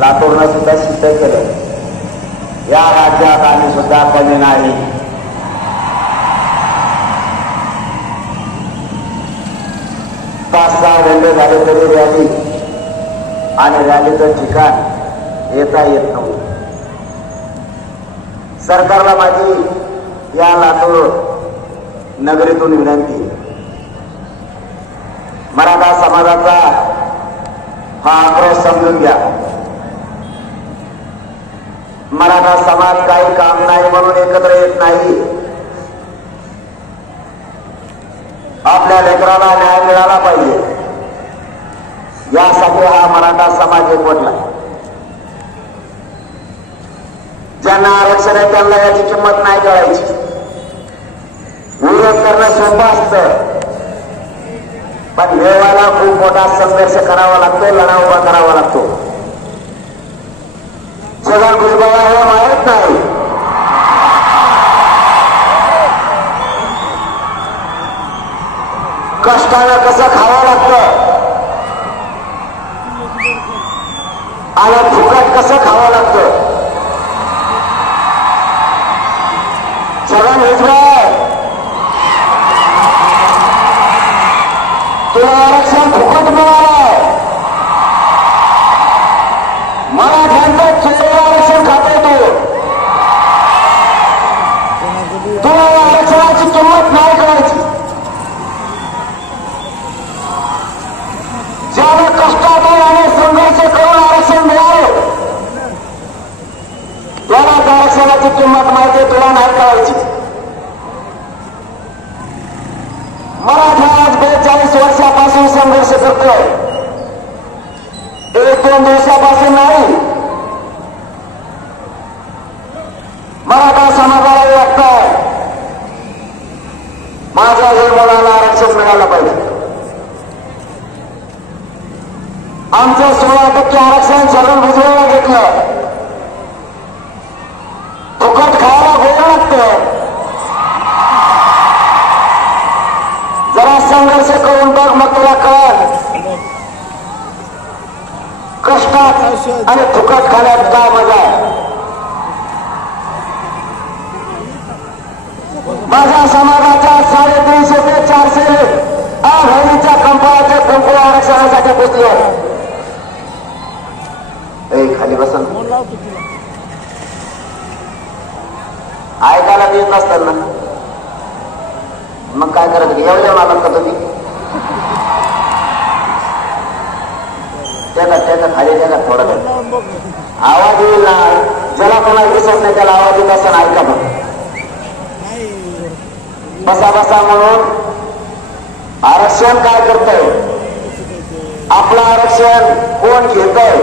लातूरनं सुद्धा सिद्ध केलं, या राज्यात आम्ही सुद्धा कमी नाही. पाच सहा वेंडे झाले तरी रॅली आणि रॅलीचं ठिकाण येता येत नव्हतं. सरकारला माझी या लातूर नगरीतून विनंती, मराठा समाजाचा हा आक्रोश समजून घ्या. मराठा समाज काही काम नाही म्हणून एकत्र येत नाही. आपल्या लेकराला न्याय मिळाला पाहिजे, यासाठी हा मराठा समाज एकवटला. ज्यांना आरक्षण आहे त्यांना याची किंमत नाही कळायची. विरोध करणं सोपं असतं, पण मिळवायला खूप मोठा संघर्ष करावा लागतो, लढा उभा करावा लागतो. छगन भुजबळ हे माहीत नाही, कष्टानं कसं खावं लागतं आणि फुकट कसं खावं लागतं. छगन भुजबळ, तुला आरक्षण फुकट मिळालंय. मराठ्यांचं चोरी आरक्षण खातोय तू. तुला आरक्षणाची किंमत नाही करायची. ज्याला कष्टातून आणि संघर्ष करून आरक्षण मिळालं त्यालाच आरक्षणाची किंमत माहिती, तुला नाही करायची. मराठा आज 42 वर्षापासून संघर्ष करतोय, 1-2 दिवसापासून नाही. मराठा समाजाला वाटतंय माझ्या हे मुलाला आरक्षण मिळालं पाहिजे. आमचं 16% आरक्षण छगन भुजबळला घेतलं. फुकट खायला गोड लागतं. जरा संघर्ष करून बघ, मग तुला कळेल कष्टात आणि फुकट खाण्यात काय मजा आहे. माझ्या समाजाच्या 350 ते 400 आघाडीच्या कंपन्याचे कुंकू आरक्षणासाठी पोचले. खाली बसन ऐकायला देत नसतात ना, मग काय करत एवढं जेवण आलात का तुम्ही? त्याला खाली त्याला थोडा आवाज येईल ना, ज्याला कोणाला दिसत नाही त्याला आवाज येत असं ऐका. मग बसा बसा म्हणून आरक्षण काय करतंय, आपलं आरक्षण कोण घेतंय,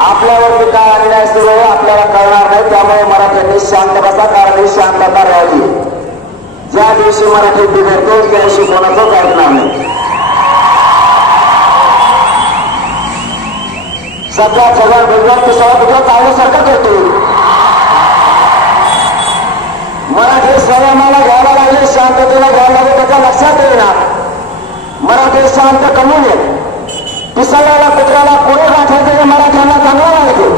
आपल्यावरती काय अन्याय सुरू आहे आपल्याला कळणार नाही. त्यामुळे मराठ्यांनी शांत बसा, कारण ही शांतता राहिली. ज्या दिवशी मराठी बिघडतो त्या दिवशी कोणाचंच ऐकणार नाही. सध्या छगन भुजबळ दुसरा कुठला चालण्यासारखं करतो. मराठी संयमाला घ्यायला लागले, शांततेला घ्यायला लागले, त्याच्या लक्षात येईना. मराठी शांत कमी आहे. पिसाळ्याला कुत्र्याला पुढे गाठायचं हे मराठ्यांना चांगलं माहिती.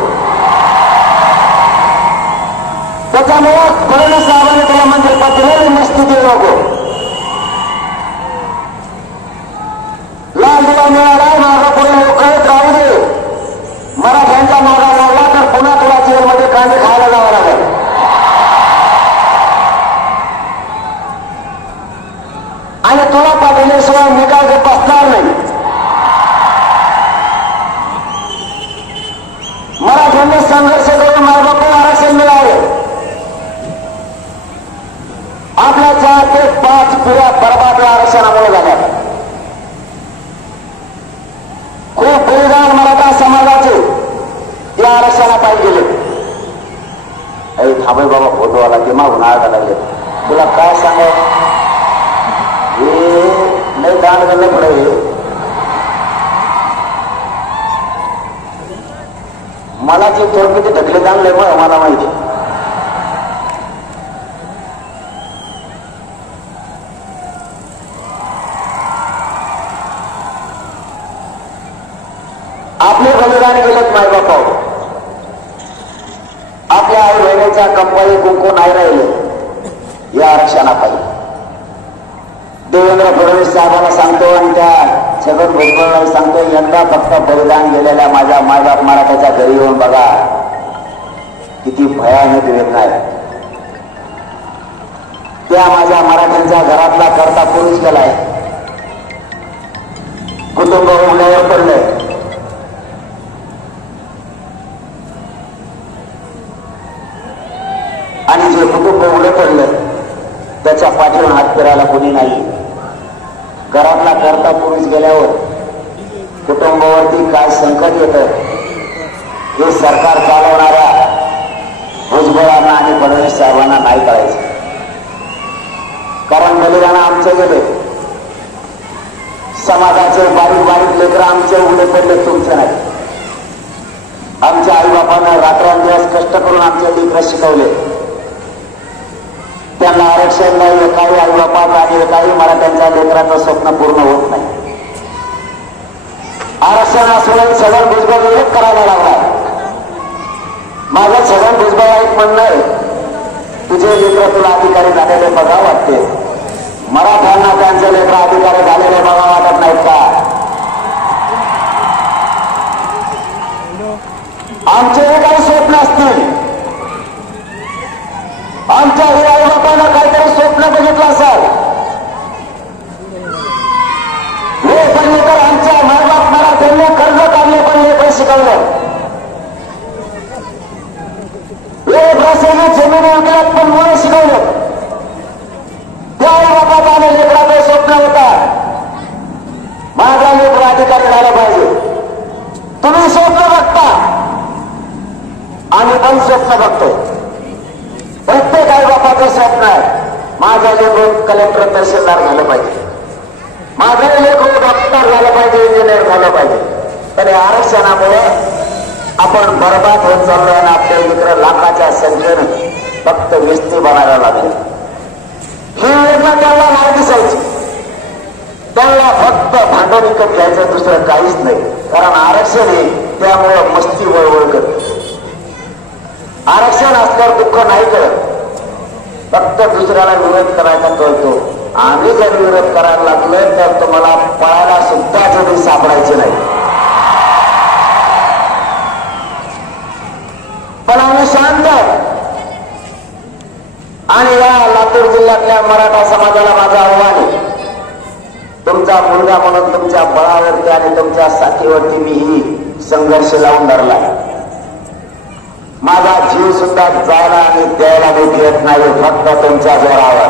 त्याच्यामुळे फडणवीस साहेबांनी त्याला मंत्रिपद दिलेली मस्ती देऊ नको. लाल दिवा मिळाला, मागा पुढे मोकळत राहू दे. मराठ्यांचा मागा लागला तर पुन्हा तुला जेलमध्ये कांदे खायला जावं लागेल. आणि तुला पाठवल्याशिवाय मी काय बसणार नाही. मराठ्यांनी संघर्ष करून मायबापाला आरक्षण मिळाले. आपल्या 4 ते 5 पिढ्या बरबाद आरक्षणामुळे झाल्या. खूप बलिदान मराठा समाजाचे या आरक्षणापायी गेले. थांबे बाबा, फोटो आला की मागून आळगा लागले. तुला काय सांगा, हे नाही दान करणे पडे. मला जे थोडं ते ढकले जाणलंय मग मला माहिती. आपले बलिदान गेलेत मायबापा. मराठ्यांच्या कंपनी कुंकू नाही राहिले या आरक्षणापायी. देवेंद्र फडणवीस साहेबांना सांगतो आणि त्या छगन भुजबळला सांगतो, यंदा फक्त बलिदान गेलेल्या माझ्या मायबाप मराठ्याच्या घरी येऊन बघा किती भयानक वेदना आहे. त्या माझ्या मराठ्यांच्या घरातला करता पुरुष गेलाय, कुटुंब उघड्यावर पडलंय. आणि जे कुटुंब उघडं पडलं त्याच्या पाठीवर हात फिरायला कोणी नाही. घरातला करता पुरुष गेल्यावर कुटुंबावरती काय संकट येतं हे सरकार चालवणाऱ्या भुजबळांना आणि फडणवीस साहेबांना नाही कळायचं. कारण बलिदान आमचे गेले, समाजाचे बारीक बारीक लेकरं आमचे उघडे पडले, तुमचे नाही. आमच्या आईबापांना रात्रंदिवस कष्ट करून आमचे लेकरं शिकवले, त्यांना आरक्षण नाही. काही आईबापात आणि काही मराठ्यांच्या लेकराचं स्वप्न पूर्ण होत नाही. आरक्षण असून छगन भुजबळ विरोध करायला लागला. माझं छगन भुजबळ एक म्हणणं आहे, तुझे लेकर तुला अधिकारी झालेले बघा वाटते, मराठ्यांना त्यांचे लेकर अधिकारी झालेले बघा वाटत नाहीत का? आमचे काही स्वप्न असतील, आमच्या आई बापानं काहीतरी स्वप्न बघितलं असेल, हे पण तर आमच्या मायबाप मराठ्यांनी कर्ज काढले पण लेकर शिकवलं, हे प्रसंगी जमिनी विकल्यात पण मुळे शिकवलं. त्या आई बापात आले लेकराचं स्वप्न होता, माझा लेकर अधिकारी झाला पाहिजे. तुम्ही स्वप्न बघता, आम्ही पण स्वप्न बघतोय. प्रत्येक आई बापाचं स्वप्न आहे, माझं लेकरू कलेक्टर तहसीलदार झालं पाहिजे, माझं लेकरू डॉक्टर झालं पाहिजे, इंजिनियर झालं पाहिजे. पण या आरक्षणामुळे आपण बरबाद होत चाललोय आणि आपल्या लेकरं लाखाच्या संख्येनं फक्त व्यस्ती बनायला लागले. ही योजना त्यांना नाही दिसायची, त्यांना फक्त भांडण विकत घ्यायचं, दुसरं काहीच नाही. कारण आरक्षण हे त्यामुळं मस्ती वळवळ करत. आरक्षण असल्यावर दुःख नाही करत, फक्त दुसऱ्याला विरोध करायचा कळतो. आम्ही जर विरोध करायला लागलो तर तुम्हाला पळायला सुद्धा कधी सापडायचे नाही. पण आम्ही शांत. आणि या लातूर जिल्ह्यातल्या मराठा समाजाला माझं आव्हान आहे, तुमचा मुलगा म्हणून तुमच्या बळावरती आणि तुमच्या साथीवरती मी ही संघर्ष लावून धरला. माझा जीव सुद्धा जायला आणि द्यायला देत नाही, फक्त तुमच्या जोरावर.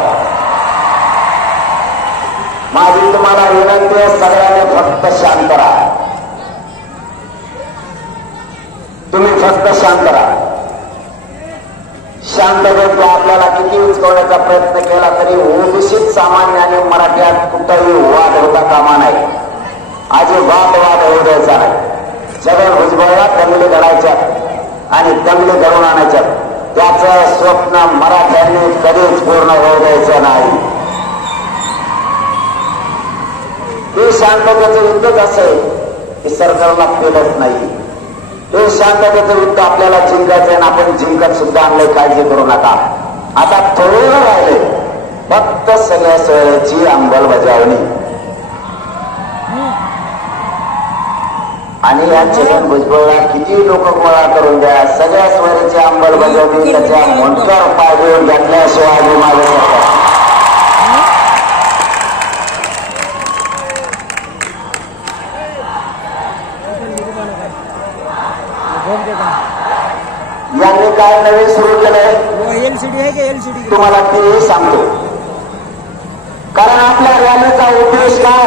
माझी तुम्हाला विनंती आहे, सगळ्यांनी फक्त शांत राहा. तुम्ही फक्त शांत राहा. शांततेत आपल्याला किती उचकवण्याचा प्रयत्न केला तरी ओबीसीत सामान्य आणि मराठ्यात कुठंही वाद होता कामा नाही. अजिबात वाद होऊ द्यायचा नाही. छगन भुजबळला दंगली घडायच्या आणि दंगली घडून आणायच्या, त्याचं स्वप्न मराठ्यांनी कधीच पूर्ण होऊ द्यायचं नाही. हे शांततेचं युद्धच असेल की सरकारला पेलत नाही. हे शांततेचं युद्ध आपल्याला जिंकायचं आणि आपण जिंकत सुद्धा आणलंय, काळजी करू नका. आता थोडं राहिले फक्त सगळ्या सोयीची अंमलबजावणी. आणि या छगन भुजबळला किती लोक गोळा करून द्या, सगळ्या सोयीची अंमलबजावणी त्याच्या मोठ्यावर पाय घेतल्याशिवाय मी मागू शकतो. यांनी काय नवीन सुरू केलंय एलसीडी आहे का? एलसीडी तुम्हाला तेही सांगतो. कारण आपल्या रॅलीचा उद्देश काय,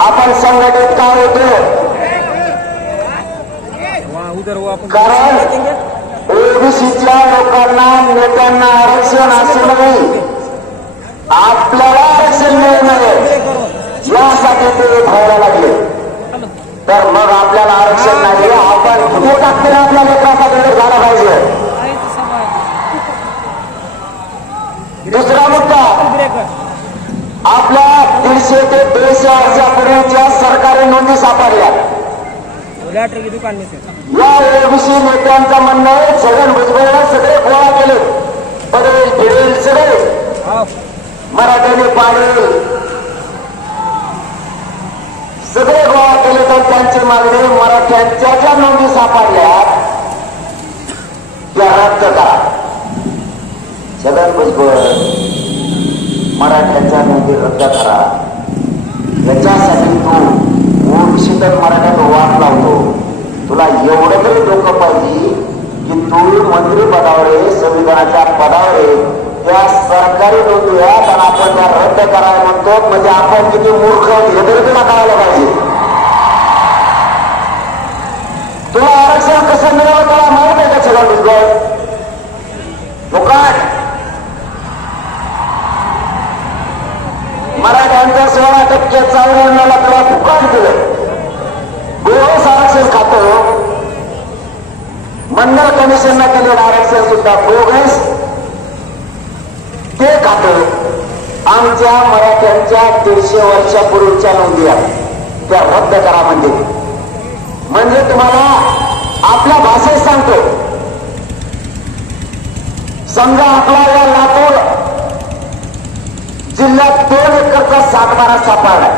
आपण संघटित का होतो. कारण ओबीसीच्या लोकांना नेत्यांना आरक्षण असूनही आपल्याला आरक्षण मिळू नये यासाठी ते व्हायला लागले. तर मग आपल्याला आरक्षण नाही, आपण कुठे टाकतील आपल्या लेकरासाठी झाला पाहिजे. दुसरा मुद्दा, आपल्या 150 ते 150 वर्षापूर्वीच्या सरकारी नोंदी सापडल्या. या ओबीसी नेत्यांचं म्हणणं आहे छगन भुजबळला सगळे गोळा केले, पडेल फिरेल सगळे मराठ्याने पाडेल सगळे गोळा केले, तर त्यांची मागणी मराठ्यांच्या ज्या नोंदी सापडल्या त्या रद्द करा. छगन भुजबळ मराठ्यांच्या नोंदी रद्द करा, याच्यासाठी तू ओबीसीतच मराठ्यात वाद लावतो. तुला एवढं तरी डोकं पाहिजे की तू मंत्री पदावर आहे, संविधानाच्या पदावर आहे, त्या सरकारी नोंदी आहेत आणि आपण त्या रद्द करायला म्हणतो. म्हणजे आपण किती मूर्ख हे तरी तुला कळायला पाहिजे. तुला आरक्षण कसं मिळालं तुला माहित आहे का छगन भुजबळ? फुकट मराठ्यांच्या 16% चावण्याला तुला फुकट दिलं. बोगस आरक्षण खातो, मंडळ कमिशनला केलेलं आरक्षण सुद्धा बोगस ते खातो. आमच्या मराठ्यांच्या 150 वर्षापूर्वीच्या नोंदी आहेत त्या रद्द करा. म्हणजे तुम्हाला आपल्या भाषेत सांगतो, समजा आपला या लातूर जिल्ह्यात 2 एकरचा सातबारा सापडलाय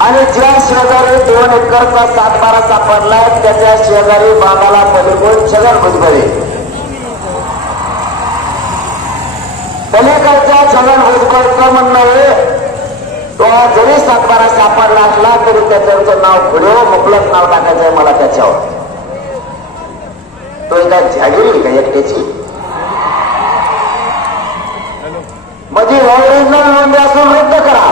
आणि ज्या शेजारी 2 एकरचा सातबारा सापडलाय त्याच्या शेजारी बाबाला पलीकडून छगन भुजबळ, पलीकडच्या छगन भुजबळचं म्हणणं आहे तो जरी सातबारा सापडला असला तरी त्याच्यावरचं नाव पुढे मुकलच नाव टाकायचं आहे मला त्याच्यावर. तो एकदा झाली का एकट्याची? म्हणजे ओरिजिनल नोंदी असून रद्द करा.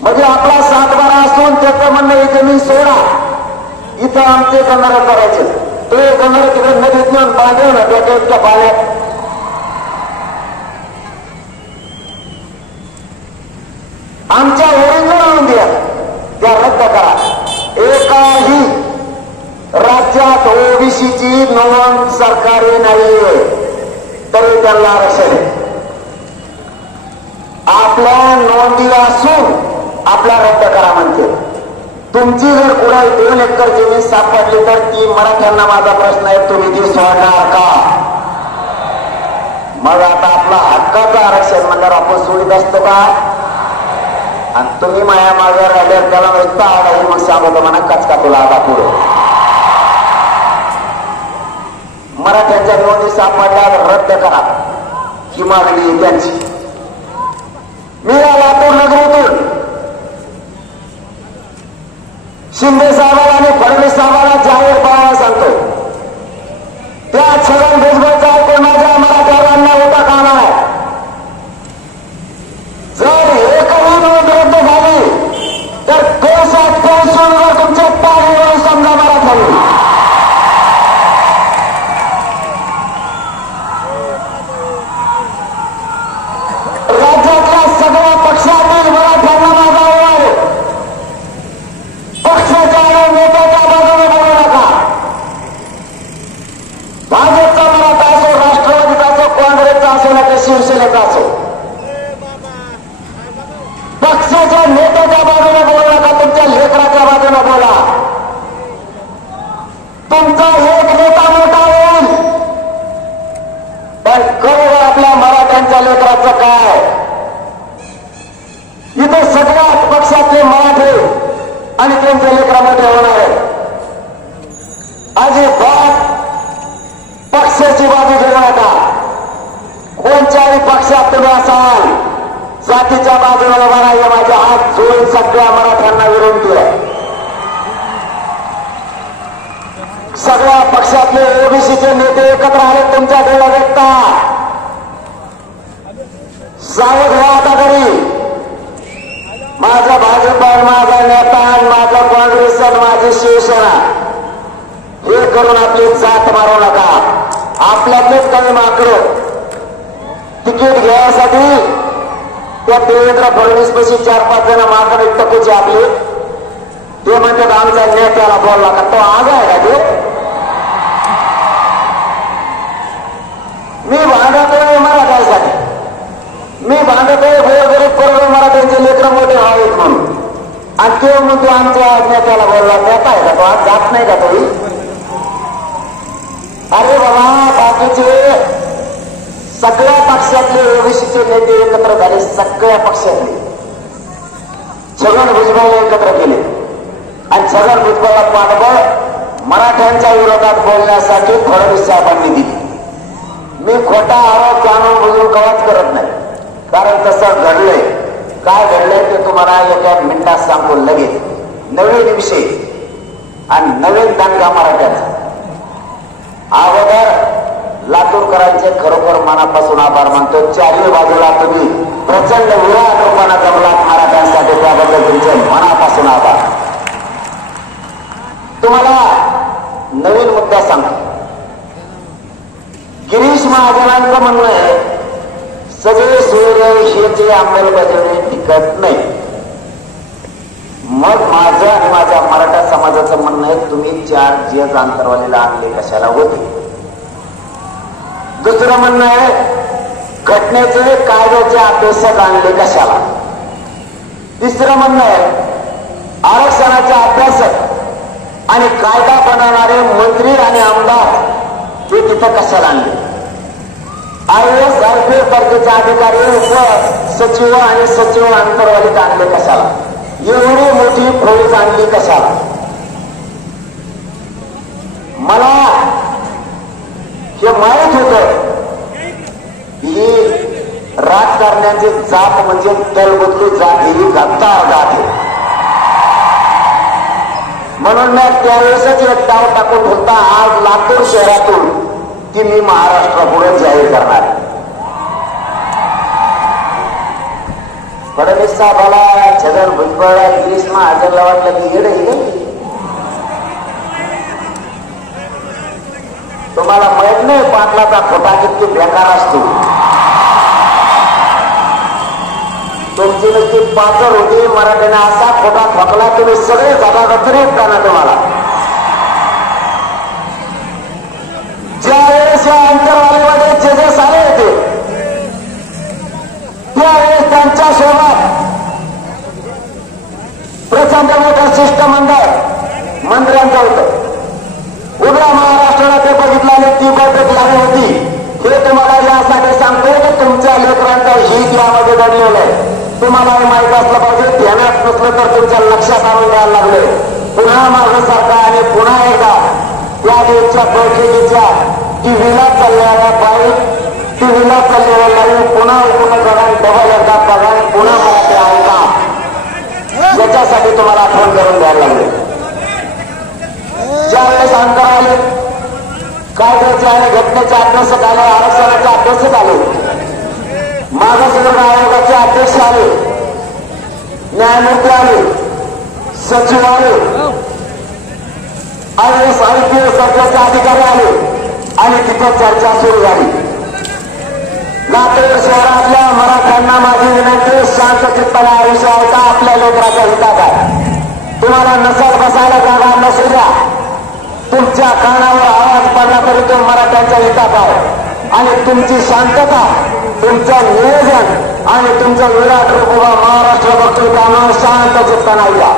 म्हणजे आपला सातबारा असून त्याचं म्हणणं हे जमीन सोडा, इथं आमचे गंगारा करायचे. तो गंगारा तिकडे नदीत नेऊन बांधव ना त्याच्या इतक्या पाण्यात. आमच्या ओरिजिनल नोंदी त्या रद्द करा. एकाही राज्यात ओबीसीची नोंद सरकारी नाहीये तरी त्यांना आरक्षण आहे. आपल्या नोंदी असून आपला रद्द करा म्हणते. तुमची जर कुणाला 2 एकर जमीन सापडली तर ती मराठ्यांना माझा प्रश्न आहे, तुम्ही ती सोडणार का? मग आता आपला हक्काचं आरक्षण म्हणल्यावर आपण सोडित असतो का? आणि तुम्ही माया मागे राहिले त्याला इतका आडाई मग सांगतो म्हणा कचका तुला आता पुढे. मराठ्यांच्या नोंदी सापडल्या रद्द करा ही मागणी त्यांची. मी या लातूर नगरीतून शिंदे साहेबांना आणि फडणवीस साहेबांना जाहीरपणाने सांगतो, त्या छगन भुजबळचा ऐकून माझ्या मराठ्यांना होता कामा आहे. जर एकही नोंद रद्द झाली तर कोसात कोसून तुमच्या पाठीवर समजा मराठ्यांनी. राज्यातल्या सगळ्या पक्षातील मराठ्यांना माझा आव्हान, पक्षाच्या नेत्याच्या बाजूने बोलू नका. भाजपचा मराठा असो, राष्ट्रवादीचा असो, काँग्रेसचा असो ना तर शिवसेनेचा असो, पक्षाच्या नेत्याच्या बाजूने बोलू नका. तुमच्या लेकराच्या बाजूने बोला. तुमचा एक नेता मोठा होईल पण खरोखर आपल्या मराठ्यांच्या लेकराचं काय? इथे सगळ्याच पक्षातले मराठे आणि त्यांचे लेकरा मोठे होणार आहेत. अजिबात पक्षाची बाजू घेऊ नका. कोणत्याही पक्षात तुम्ही असाल, जातीच्या बाजूला उभा राहिला माझे हात जोडून सगळ्या मराठ्यांना विनंती आहे. सगळ्या पक्षातले ओबीसीचे नेते एकत्र आले तुमच्या डोळ्या व्यक्ता. सावध व्हा आता तरी. माझा भाजप, माझा नेता, माझा काँग्रेस, माझी शिवसेना हे करून आपली जात मारू नका. आपल्यातलेच काही माकडं तिकीट घ्यायसाठी त्या देवेंद्र फडणवीस पशी 4-5 जण माकडे टकूचे आपले ते म्हणतात आमचा नेत्याला बोलला का तो आग आहे का ते? मी भांडतोय मराठ्यासाठी, मी भांडतोय गोरगरीब करोडो मराठ्यांचे लेकरं मोठे व्हावेत म्हणून. आणि तो म्हणतो आमच्या नेत्याला बोलला, नेता आहे का तो? आज जात नाही का तो? अरे बाबा, बाकीचे सगळ्या पक्षातले ओबीसीचे नेते एकत्र झाले, सगळ्या पक्षातले छगन भुजबळ एकत्र केले आणि छगन भुजबळला पाठबळ मराठ्यांच्या विरोधात बोलण्यासाठी फडणवीस साहेबांनी दिली. मी खोटा आरोप जाणून बुजून कवाच करत नाही, कारण तसं घडलंय. काय घडलंय ते तुम्हाला एका मिनिटात सांगतो लगेच. नवीन विषय आणि नवीन दंगा मराठ्यांचा. अगोदर लातूरकरांचे खरोखर मनापासून आभार मानतो. चारही बाजूला तुम्ही प्रचंड विराट रूपाने जमलात मराठ्यांसाठी, त्याबद्दल तुमचे मनापासून आभार. तुम्हाला नवीन मुद्दा सांगतो. गिरीश महाजनांचं म्हणणं आहे सगळे सूर्यविषयीची अंमलबजावणी टिकत नाही. मग माझं आणि माझ्या मराठा समाजाचं म्हणणं आहे तुम्ही 4 GS आंतरवालीला आणले कशाला होते. दुसरं म्हणणं आहे घटनेचे कायद्याचे अभ्यासक आणले कशाला. तिसरं म्हणणं आहे आरक्षणाचे अभ्यासक आणि कायदा बनवणारे मंत्री आणि आमदार ते तिथं कशाला आणले. IAS IPS सारखेचे अधिकारी उप सचिव आणि सचिव आंतरवालीत आणले कशाला. एवढी मोठी फौज आणली कशाला. मला हे माहित होत की राजकारण्याची जात म्हणजे दलबदलू जात, ही गद्दार जात आहे. म्हणून मी त्यावेळेसच एक डाव टाकून होता आज लातूर शहरातून की मी महाराष्ट्रापुढे जाहीर करणार. फडणवीस साहेबाला, छगन भुजबळला, गिरीश महाजनला वाटलं की येड आहे. तुम्हाला माहित नाही पाटलाचा खोटा किती बेकार असतो. तुमची नुसती पाचर होती, मराठीने असा खोटा ठोकला तुम्ही सगळे जबाबदारी ना तुम्हाला. ज्यावेळेस या अंतरवालीमध्ये जजेस आले होते त्यावेळेस त्यांच्या सोबत प्रचंड मोठं शिष्टमंडळ मंत्र्यांचं होतं. उद्या महाराष्ट्राला ते बघितलं आणि ती बैठक लागली होती. हे तुम्हाला यासाठी सांगतोय की तुमच्या लेकरांचा हित यामध्ये दडलेलं आहे. तुम्हाला हे माहित असलं पाहिजे. ध्यानात नसलं तर तुमच्या लक्षात आणून द्यायला लागले. पुन्हा मागण्यासारखा आणि पुन्हा एकदा त्या दिवसच्या बैठकीच्या टीव्हीला चाललेल्या बाईक, टीव्हीला चाललेल्या लाईव्ह पुन्हा ऐकून करा, डबल एकदा बघा, पुन्हा मला ते ऐका. याच्यासाठी तुम्हाला आठवण करून द्यायला लागले. ज्यावेळेस अंतर आले, कायद्याचे आणि घटनेचे अभ्यासक आले, आरक्षणाचे अभ्यासक आले, मागासवर्ग आयोगाचे अध्यक्ष आले, न्यायमूर्ती आले, सचिव आले, IAS IPS सरकारचे अधिकारी आले आणि तिथे चर्चा सुरू झाली. लातूर शहरातल्या मराठ्यांना माझी विनंती, शांत चित्ताने आयुष्य ऐका. आपल्या लेकराच्या हितात आहे. तुम्हाला नसल बसायला जागा नसू द्या. तुमच्या कानावर आवाज पडला तरी तो मराठ्यांच्या हितात आहे. आणि तुमची शांतता, तुमचं नियोजन आणि तुमचं विराट रूप महाराष्ट्र बघतोय त्यामुळे शांत चित्ताने ऐका.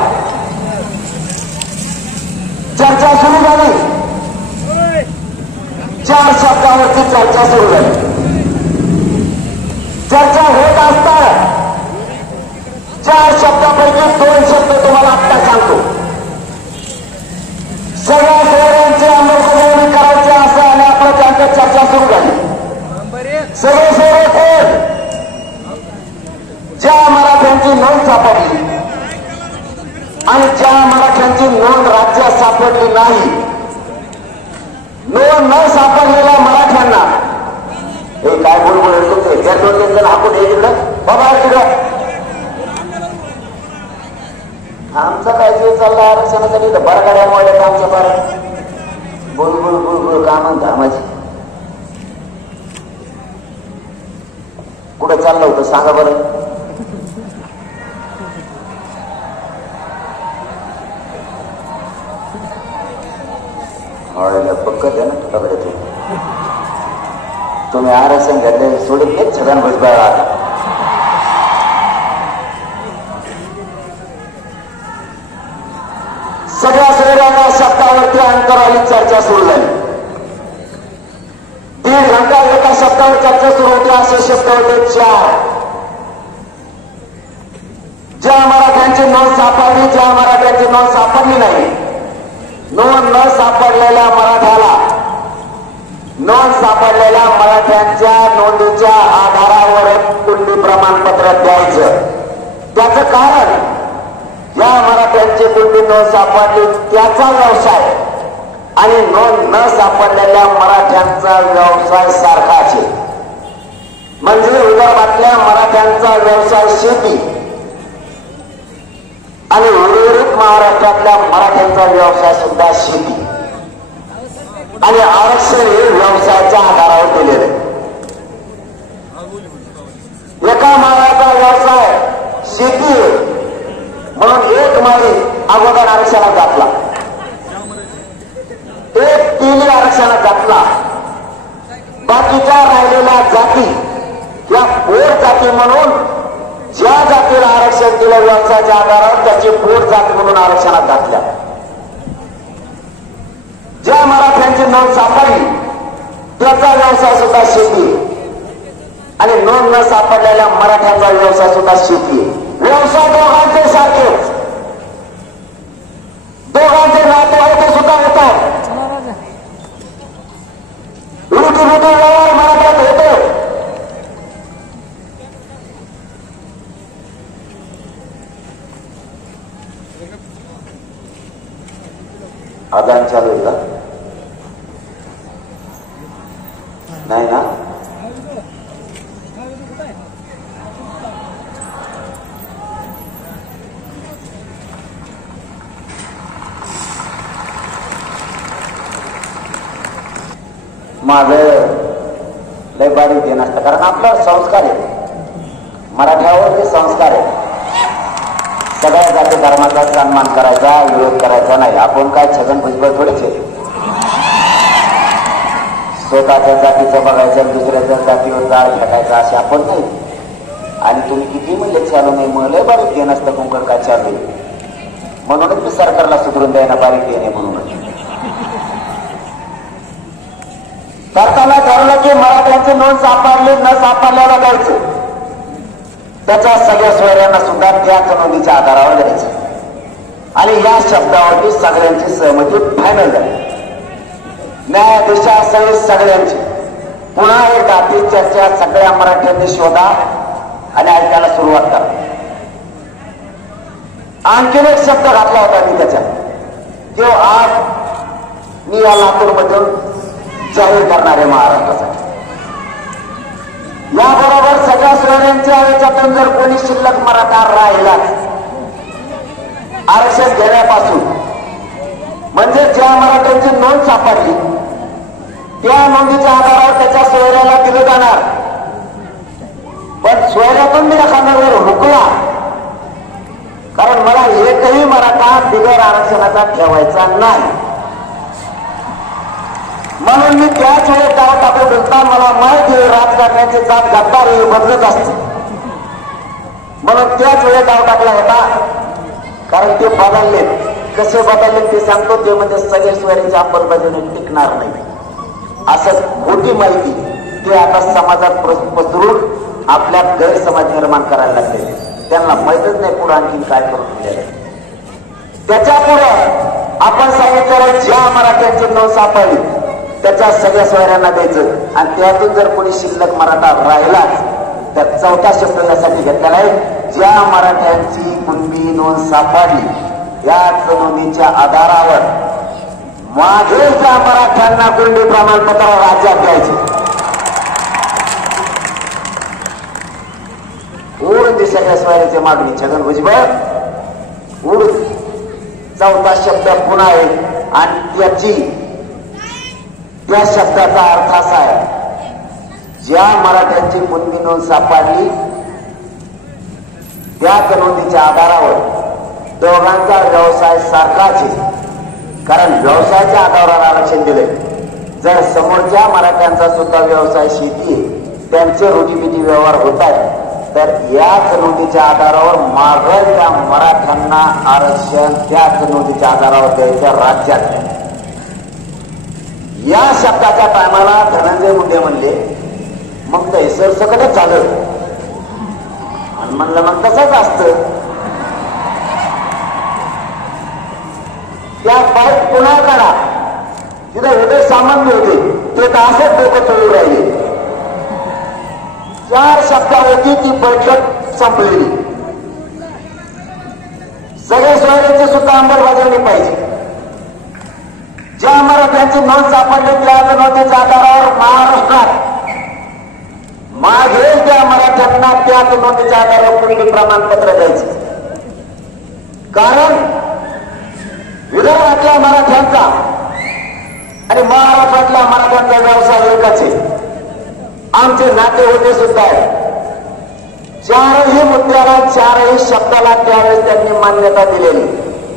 चर्चा सुरू झाली. 4 शब्दावरती चर्चा सुरू झाली. चर्चा होत असताना 4 शब्दापैकी 2 शब्द तुम्हाला आत्ता सांगतो. सगळ्या शहरांची अंमलबजावणी करायची असं आणि आपल्या त्यांच्यात चर्चा सुरू झाली. सगळे शहर कोण? ज्या मराठ्यांची नोंद सापडली आणि ज्या मराठ्यांची नोंद राज्यात सापडली नाही, नोंद न सापडलेल्या मराठ्यांना हे काय बोलबोल होते त्या 2-3 जण हाकून हे तिकडं बाबा तिकडं आमचा काय जीव चालला आरक्षणासाठी तर बरगाड्यामुळे येतं आमच्या बार बोलबोल बोलबोल का म्हणता माझी कुठं चाललं होतं सांगा बरं. पक्कत आहे ना तुझ्याकडे. तुम्ही आरक्षण घेतले सोडून घेत छगन भुजबळ. शब्दावरली चर्चा सुरू झाली. 1.5 घंटा एका शब्दावर चर्चा सुरू होती. असे शब्द होते 4. ज्या मराठ्यांची नोंद सापडली, ज्या मराठ्यांची नोंद सापडली नाही, नोंद न सापडलेल्या मराठ्याला नोंद सापडलेल्या मराठ्यांच्या नोंदीच्या आधारावर कुंडी प्रमाणपत्र द्यायचं. त्याचं कारण या मराठ्यांची कुंडी नोंद सापडली त्याचा व्यवसाय आणि नोंद न सापडलेल्या मराठ्यांचा व्यवसाय सारखाच आहे. म्हणजे विदर्भातल्या मराठ्यांचा व्यवसाय शेती आणि उर्वरित महाराष्ट्रातल्या मराठ्यांचा व्यवसाय सुद्धा शेती आणि आरक्षण हे व्यवसायाच्या आधारावर दिलेले. एका माळाचा व्यवसाय शेती आहे म्हणून एक माळी अगोदर आरक्षणात घातला, एक तिली आरक्षणात घातला. बाकीच्या राहिलेल्या जाती या पोट जाती म्हणून ज्या जातीला आरक्षण दिलं व्यवसायाच्या आधारावर त्याची पोट जाती म्हणून आरक्षणात घातल्या. ज्या मराठ्यांची नोंद सापडली त्याचा व्यवसाय सुद्धा शेती आणि नोंद न सापडलेल्या मराठ्यांचा व्यवसाय सुद्धा शेती. व्यवसाय दोघांचे सारखे, दोघांचे नातेवाईक सुद्धा येतात. रोटी व्यवहार मराठ्यात होतो. आदान चालू आहे का? नाही ना? माझं लय बारीक हे नसतं, कारण आपला संस्कार आहे, मराठ्यावर जे संस्कार आहे. सगळ्या जाती धर्माचा सन्मान करायचा, विरोध करायचा नाही. आपण काय छगन भुजबळ थोडेच आहे. स्वतःच्या जातीचं बघायचं, दुसऱ्याच्या जातीवर जाळ फेकायचा असे आपण नाही. आणि तुम्ही किती म्हणले चालू नाही, मला बारीक देणं असतं कुंकड काय चालू आहे. म्हणूनच मी सरकारला सुधरून द्यायला बारीक देणे म्हणूनच सरकारला ठरवलं की मराठ्यांची नोंद सापडली न सापडल्याला द्यायचं. त्याच्या सगळ्या सोयऱ्यांना सुद्धा त्याच नोंदीच्या आधारावर द्यायचं. आणि या शब्दावरती सगळ्यांची सहमती फायनल झाली. न्यायाधीशासहित सगळ्यांची पुन्हा एकदा ती चर्चा सगळ्या मराठ्यांनी शोधा आणि ऐकायला सुरुवात करा. आणखीन एक शब्द घातला होता मी त्याच्यात, जो आज मी या लातूरमधून जाहीर करणार आहे महाराष्ट्रासाठी. याबरोबर सगळ्या सोयऱ्यांच्या याच्यातून जर कोणी शिल्लक मराठा राहिला आरक्षण घेण्यापासून, म्हणजे ज्या मराठ्यांची नोंद सापडली त्या नोंदीच्या आधारावर त्याच्या सोयऱ्याला दिलं जाणार. पण सोयऱ्यातून मी एखाद्यावर हुकला, कारण मला एकही मराठा बिगर आरक्षणाचा ठेवायचा नाही. म्हणून मी त्याच वेळेस गाव टाकून बोलता मला माहिती राजकारण्याचे जात गद्दार हे बदलत असते. म्हणून त्याच वेळेस गाव टाकला होता, कारण ते बदलले. कसे बदलले ते सांगतो. ते म्हणजे सगळे सोयऱ्यांची अंमलबजावणी टिकणार नाही असं मोठी माहिती ते आता समाजात पसरून आपल्यात गैरसमज निर्माण करायला लागले. त्यांना माहितच नाही पुढे आणखीन काय करून दिलेलं. त्याच्या पुढे आपण सांगितलं ज्या मराठ्यांची नोंद सापडली त्याच्या सगळ्या सोयऱ्यांना द्यायचं. आणि त्यातून जर कोणी शिल्लक मराठा राहिला तर चौथा शब्द यासाठी घेतलेला आहे, ज्या मराठ्यांची कुणबी नोंद सापडली त्याच नोंदीच्या आधारावर मागे ज्या मराठ्यांना कुणबी प्रमाणपत्र राज्यात द्यायचे. उडून ती सगळ्या सोयऱ्याची मागणी छगन भुजबळ उडून. चौथा शब्द पुन्हा आहे आणि त्या शब्दाचा अर्थ असा आहे, ज्या मराठ्यांची कुणबी नोंद सापडली त्याच नोंदीच्या आधारावर दोघांचा व्यवसाय सारखाच आहे. कारण व्यवसायाच्या आधारावर आरक्षण दिले. जर समोरच्या मराठ्यांचा सुद्धा व्यवसाय शेती आहे, त्यांचे रोजीपिटी व्यवहार होत आहेत, तर याच नोंदीच्या आधारावर मागं त्या मराठ्यांना आरक्षण त्याच नोंदीच्या आधारावर द्यायचं राज्यात. या शब्दाच्या टायमाला धनंजय मुंडे म्हणले मग तर सरसकटच झालं. आणि म्हणलं मग तसंच असतं. त्या पाईप पुन्हा काढा. तिथे एवढे सामान्य होते ते तर असंच डोकं चढून राहिले. 4 शब्दावरती ती बैठक संपलेली. सगळे सोयऱ्यांची सुद्धा अंमलबजावणी पाहिजे. ज्या मराठ्यांची नोंद सापडली त्या नोंदीच्या आधारावर महाराष्ट्रात मागेल त्या मराठ्यांना त्याच नोंदीच्या आधारावर कुणबी प्रमाणपत्र द्यायचे. कारण विदर्भातल्या मराठ्यांचा आणि महाराष्ट्रातल्या मराठ्यांचा व्यवसाय एकच आहे. आमचे नाते होते सुद्धा आहे. 4ही मुद्द्याला 4ही शब्दाला त्यावेळेस त्यांनी मान्यता दिलेली.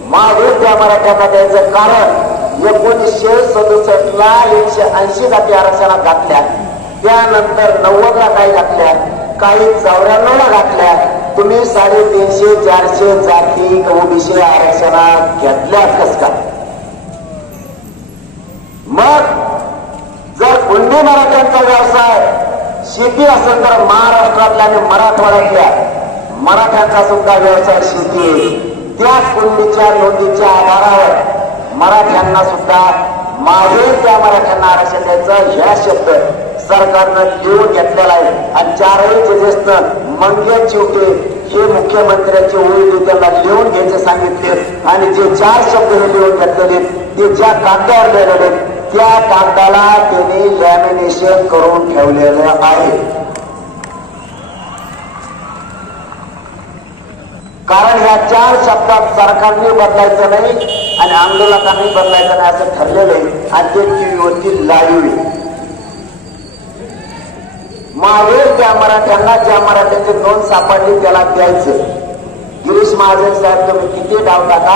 मागेल त्या मराठ्यांना द्यायचं कारण 1967ला 180 जाती आरक्षणात घातल्या. त्यानंतर 90ला काही घातल्या, काही 94ला घातल्या. तुम्ही 350 400 जाती ओबीसी आरक्षणात घेतल्याच कस का? मग जर कुणबी मराठ्यांचा व्यवसाय शेती असेल तर महाराष्ट्रातल्या आणि मराठवाड्यातल्या मराठ्यांचा सुद्धा व्यवसाय शेती आहे. त्याच कुणबीच्या नोंदीच्या आधारावर मराठ्यांना सुद्धा मागेल त्या मराठ्यांना आरक्षण द्यायचं ह्या शब्द सरकारनं लिहून घेतलेला आहे. आणि 4ही जजेसनं मंगेश चिवटे हे मुख्यमंत्र्यांचे ओळी त्यांना लिहून घ्यायचे सांगितले. आणि जे 4 शब्द हे लिहून घेतलेले ते ज्या कागदावर लिहिलेले त्या कागदाला त्यांनी लॅमिनेशन करून ठेवलेलं आहे. कारण ह्या 4 शब्दात सरकारने बदलायचं नाही आणि आंदोलकांनी बदलायचं नाही असं ठरलेलं आहे. आणि ते टीव्हीवरती लाईव्ह मागेल त्या मराठ्यांना ज्या मराठ्यांची नोंद सापडली त्याला द्यायचं. गिरीश महाजन साहेब तुम्ही किती डाव टाका,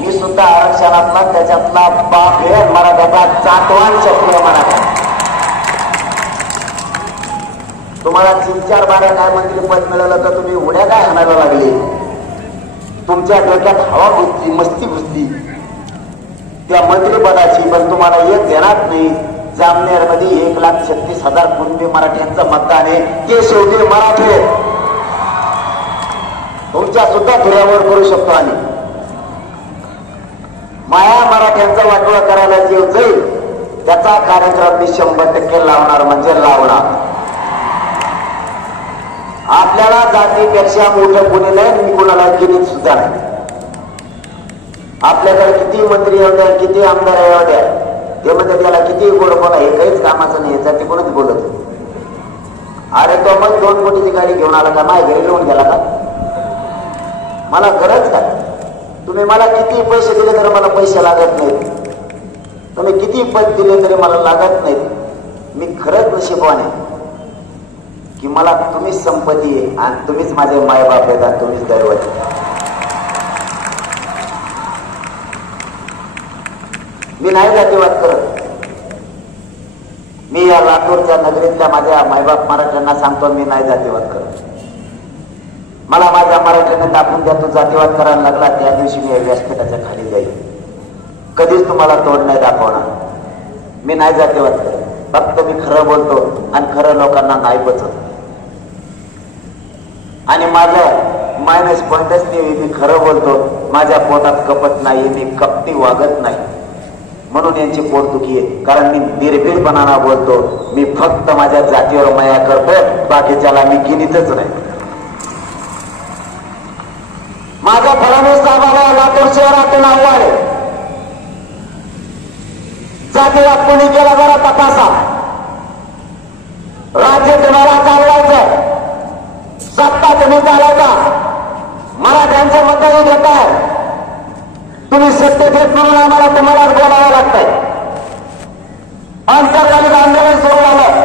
मी सुद्धा आरक्षणातला त्याच्यातला बाप हे मराठ्याचा चाटवान शत्रू मराठा. तुम्हाला 3-4 बाऱ्या काय मंत्रीपद मिळालं तर तुम्ही उड्या काय हाणायला लागले. तुमच्या डोक्यात हवा घुसली, मस्ती घुसली त्या मंत्रिपदाची. पण तुम्हाला एक देणार नाही. जामनेर मध्ये 1,36,000 कुणबी मराठ्यांचं मतदान आहे. ते शेवटी मराठे तुमच्या सुद्धा धुऱ्यावर करू शकतो. आणि माया मराठ्यांचा वाटोळा करायला जीव जाईल त्याचा कार्यक्रम मी 100% लावणार म्हणजे लावणार. आपल्याला जातीपेक्षा मोठं कोणी नाही, मी कोणाला गिनीत सुद्धा नाही. आपल्याकडे किती मंत्री येऊ द्या, किती आमदार येऊ द्या, ते म्हणजे त्याला किती गोड बोला हे काहीच कामाचं नाही. जाती कोणच बोलत. अरे तो मग 2 कोटीची गाडी घेऊन आला का, माझ्या घरी घेऊन गेला का? मला गरज काय? तुम्ही मला किती पैसे दिले तरी मला पैसे लागत नाहीत. तुम्ही किती पद दिले तरी मला लागत नाहीत. मी खरंच नशीबवान आहे की मला तुम्हीच संपत्ती आहे आणि तुम्हीच माझे मायबाप आहेत आणि तुम्हीच दैवत. मी नाही जातीवाद करत. मी या लातूरच्या नगरीतल्या माझ्या मायबाप मराठ्यांना सांगतो मी नाही जातीवाद करत. मला माझ्या मराठ्यांना दाखवून द्या तू जातीवाद करायला लागला त्या दिवशी मी व्यासपीठाच्या खाली जाईल. कधीच तुम्हाला तोड नाही दाखवणार. मी नाही जातीवाद करत. फक्त मी खरं बोलतो आणि खरं लोकांना नाही बचत. आणि माझं मायनस पॉइंटच नाही. मी खरं बोलतो. माझ्या पोटात कपट नाही. मी कपटी वागत नाही म्हणून यांची पोटदुखी आहे. कारण मी निर्भीडपणाने बोलतो. मी फक्त माझ्या जातीवर माया करतो. बाकीच्याला मी गिनीतच नाही. माझ्या फडणवीस साहेबाला लातूर शहरातून आव्हान आहे. जातीवाद कोणी केला जरा तपासा. राज्य तुम्हाला चालवायचं, सत्ता तुम्ही चालवता, मराठ्यांचं मतदान घेताय. तुम्ही सत्तेत येत म्हणून आम्हाला तुम्हाला बोलावं लागतंय. अंतर्गत आंदोलन सुरू झालं.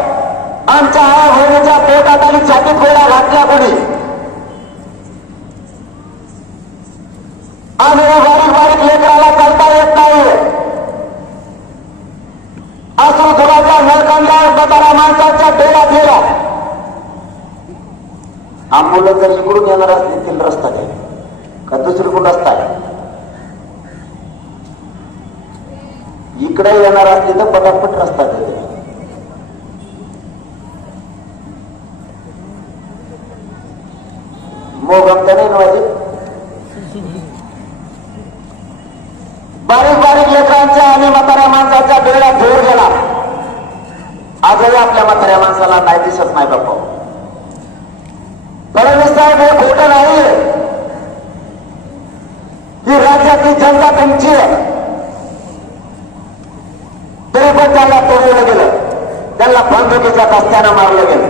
आमच्या आया बहिणीच्या पोटात आणि छातीत गोळ्या घातल्या कोणी. आम्ही बारीक बारीक लेकराला चालता येत नाही. असून धुराच्या नळकांडावर गटारा माणसाच्या डोळ्यात गेला. आंबोलन जर इकडून येणार असतील रस्ता काय का दुसरीकडून रस्ता आहे. इकडे येणार असली तर पटापट रस्ता देते. मोगम तर नाही नवाजी. बारीक बारीक लेकरांच्या आणि म्हाताऱ्या माणसाच्या बेड्या धूर गेला. आजही आपल्या म्हाताऱ्या माणसाला नाही दिसत नाही बाप्पा. फडणवीस साहेब हे खोटं नाहीये की राज्यातली जनता तुमची आहे. तरी पण त्यांना तोडवलं गेलं, त्यांना बंदुकीच्या कस्त्यानं मारलं गेलं.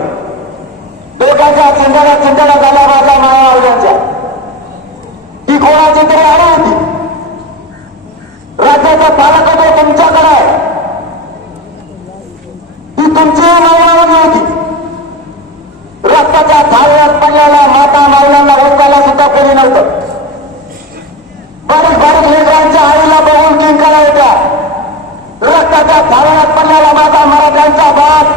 डोक्याच्या चिंतड्या झाल्या माझ्या मायावड्यांच्या. ती कोणाची तरी आली होती. राज्याचा पालकत्व तुमच्याकडे आहे, ती तुमची मायावडी होती. रक्ताच्या थाळ्यात पडलेल्या माता माऊलांना ओळखायला सुद्धा कोणी नव्हतं. बारीक बारीक लेकरांच्या आईला बघून जिंकायला होत्या. रक्ताच्या थाळ्यात पडलेला माता मराठ्यांचा बाप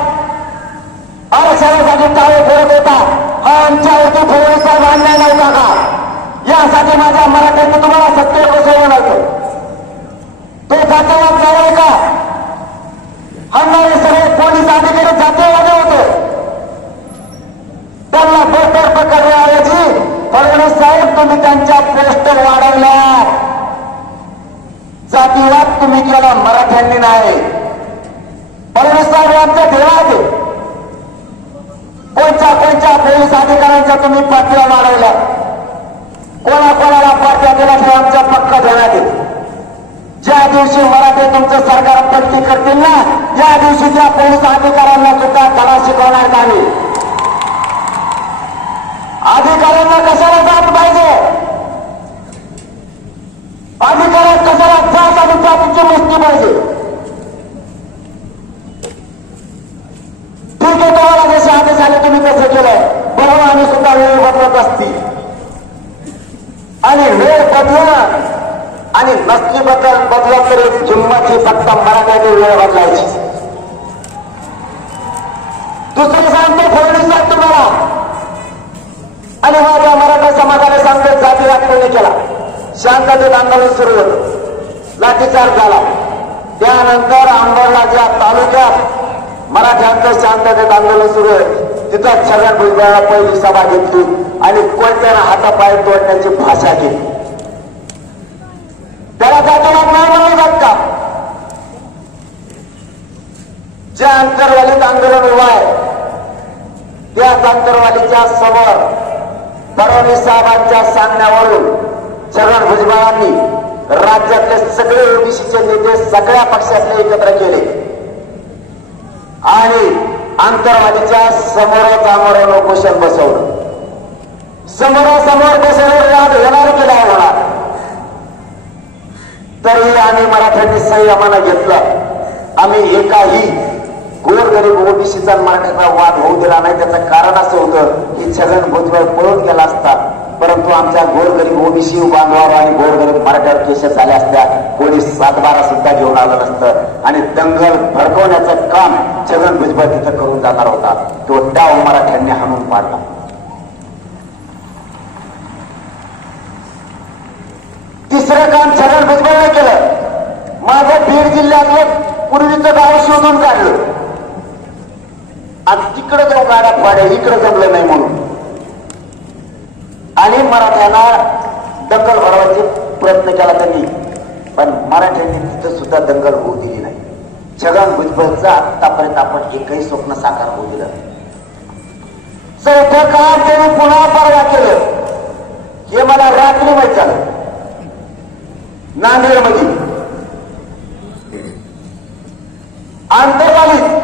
आरक्षणासाठी टाळे फोडत होता. हा आमच्यावरती फडणवीस अन्याय नव्हता का? यासाठी माझ्या मराठ्यांनी तुम्हाला सत्तेवर बसवलं नव्हतं. तो जातीवाद झालाय का? हंगारे सगळे पोलीस अधिकारी जातीवादी होते. त्यांना बडतर्फ करण्याऐवजी फडणवीस साहेब तुम्ही त्यांच्या पोस्ट वाढवल्या. जातीवाद तुम्ही केला, मराठ्यांनी नाही. फडणवीस साहेब आमच्या देवात कोणत्या पोलीस अधिकाऱ्यांच्या तुम्ही पातळ्या वाढवल्या, कोणाकोणाला पार्ट्या दिल्या हे आमच्या पक्का देण्यात येईल. ज्या दिवशी मराठी तुमचं सरकार बदली करतील ना, त्या दिवशी त्या पोलीस अधिकाऱ्यांना सुद्धा धडा शिकवणार नाही. अधिकाऱ्यांना कशाला जात पाहिजे? अधिकाऱ्यात कशाला जात आणि जातीची मस्ती पाहिजे? ठीक आहे, तुम्हाला जसे आदेश आले तुम्ही कसं केलंय बरोबर. आम्ही सुद्धा वेळ बदलत असती आणि वेळ बदलणं आणि नसली बदलत तरी किंमत ही फक्त मराठ्याची वेळ बदलायची. दुसरं सांगतो फडणवीस साहेब तुम्हाला आणि माझ्या मराठा समाजाने सांगतो जातीवाद कोणी केला. शांततेत आंदोलन सुरू होतं, लाठीचार्ज झाला. त्यानंतर अंबरनाथच्या तालुक्यात मराठ्यांचं शांततेत आंदोलन सुरू आहे. तिथं छगन भुजबळाला पहिली सभा घेतली आणि कोणत्यानं हातापाय तोडण्याची भाषा केली. त्याला जातीवाद नाही म्हणलं जात का? जे आंतरवालीत आंदोलन उभं आहे त्याच आंतरवालीच्या समोर फडणवीस साहेबांच्या सांगण्यावरून छगन भुजबळांनी राज्यातले सगळे ओबीसीचे नेते सगळ्या पक्षातले एकत्र केले आणि आंतरवालीच्या समोरासमोर उपोषण बसवलं. समोरासमोर बसवून वाद होणार की नाही होणार, तरी आम्ही मराठ्यांनी संयमानं घेतलं. आम्ही एकाही गोरगरीब ओबीसीचा मराठ्याचा वाद होऊ दिला नाही. त्याचं कारण असं होतं की छगन भुजबळ पळून गेला असता, परंतु आमच्या गोरगरीब ओबीसी बांधवावर आणि गोरगरीब मराठ्यावर केसेस झाल्या असत्या, कोणी 7-12 सुद्धा घेऊन आलं नसतं आणि दंगल भडकवण्याचं काम छगन भुजबळ तिथं करून जाणार होता. तो डाव मराठ्यांनी हाणून पाडला. तिसरं काम छगन भुजबळने केलं. माझं बीड जिल्ह्यातलं पूर्वीचं गाव शोधून काढलं आणि तिकडे जाऊ गाड्या पाड्या, इकडे जमलं नाही म्हणून आणि मराठ्यांना दंगल भरवायचे प्रयत्न केला त्यांनी, पण मराठ्यांनी तिथं सुद्धा दंगल होऊ दिली नाही. छगन भुजबळचं आतापर्यंत आपण एकही स्वप्न साकार होऊ दिलं. चौथं काम त्यांनी पुन्हा परवा केलं. हे मला रात्री माहित झालं. नांदेडमध्ये आंतरवालीत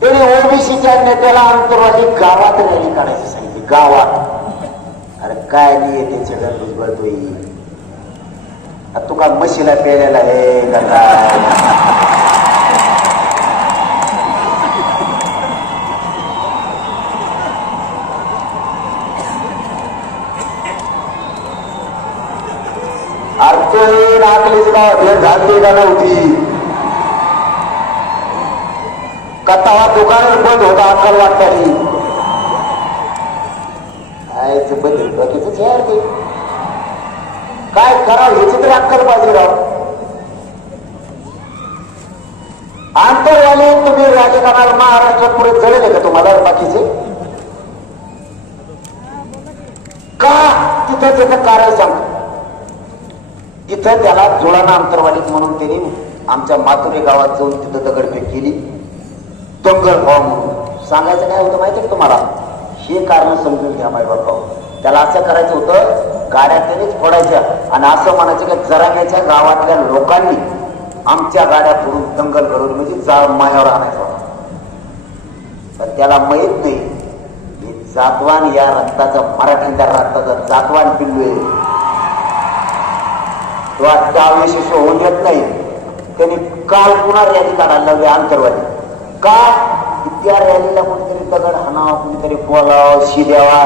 त्यांनी ओबीसीच्या नेत्याला आंतरवाली गावात रॅली काढायची सांगितली. गावात. अरे काय नाही येते छगन भुजबळ तू का म्हशीला पेरायला आहे का काय? अरे राखलीच गाव भेट झाली का नव्हती? कथावा दुकान बंद होता अक्कल वाटताची. बदल यार ते काय करावं ह्याची तरी अक्कल पाहिजे राव. राजकारणाला महाराष्ट्रात पुढे जळले का तुम्हाला बाकीचे का? तिथं त्याचं कारण सांगतो. तिथं त्याला जुळाना अंतरवालीत म्हणून त्यांनी आमच्या मातुरे गावात जाऊन तिथं दगडफेक केली. दंगल व्हाव म्हणून सांगायचं काय होतं माहिती तुम्हाला? हे कारण समजून घ्या माय बाबा. त्याला असं करायचं होतं, गाड्या त्यानेच फोडायच्या आणि असं म्हणायचं की जरांग्याच्या गावातल्या लोकांनी आमच्या गाड्या फोडून दंगल करून म्हणजे जाळ मायावर आणायचा होता. पण त्याला माहित नाही हे जातवान या रक्ताचा, मराठ्यांच्या रक्ताचा जातवान पिल्लू आहे. तो आज यशस्वी होऊन येत नाही. त्यांनी काल पुन्हा रॅली काढायला लावली अंतरवाली. का? त्या रॅलीला कोणीतरी दगड हाणावा, कोणीतरी बोलावं, शिद्यावा.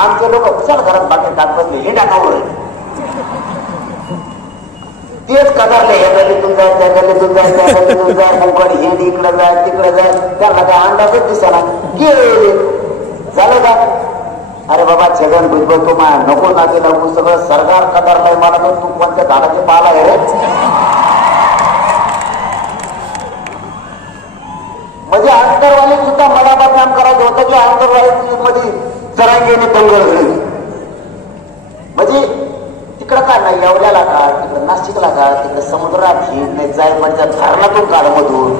आमचे लोक कुशाल घरात बाकी टाक बसले, हे टाकावर तेच कदारले. या गल्लीतून जाय, त्या गल्लीतून जाय, त्या गल्लीतून जाय, मुंकड हेंड इकडे जाय, तिकडे जाय. त्यांना काय अंदाजच दिसाना गेले. झालं का? अरे बाबा छगन भुजबळ तू मा नको नाते लागू. सगळं सरकार कदारलाय मला. तर तू कोणत्या झाडाचे पाला आहे रे? म्हणजे अंतरवाली सुद्धा मला बदनाम करायचं होतं की अंतरवाली मध्ये जरांगेने दंगल घडली. म्हणजे तिकडं का नाही, येवल्याला का, तिकडं नाशिकला का, तिकडं समुद्रात नाही जायच्या धरणातून काढमधून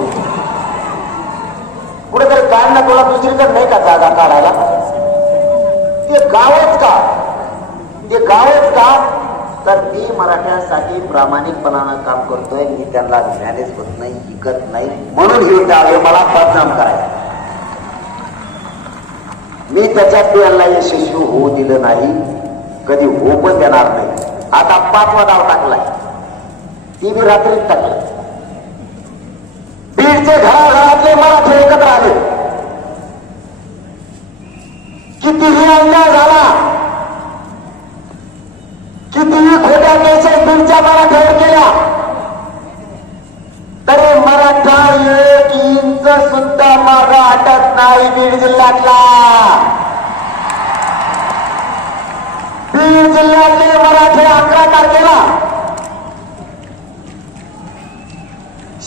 कुठेतरी काढ ना. तुला दुसरीकडे नाही का जागा काढायला? ते गावच का? ते गावच का? तर मी मराठ्यांसाठी प्रामाणिकपणानं काम करतोय. मी त्यांना मॅनेज होत नाही, शिकत नाही, म्हणून हे डावे मला बदनाम करायचं. मी त्याच्यात यांना यशस्वी होऊ दिलं नाही, कधी होऊ पण देणार नाही. आता 5वा डाव टाकलाय, ती बी रात्रीत टाकलाय. बीडचे घराघरातले मराठी एकत्र आले. कितीही अन्याय झाला, कितीही खोट्या केसेस बीडच्या मराठ्यावर केल्या, तरी मराठा 1 इंच सुद्धा मागा हटत नाही बीड जिल्ह्यातला. बीड जिल्ह्यातले मराठी 11 तारखेला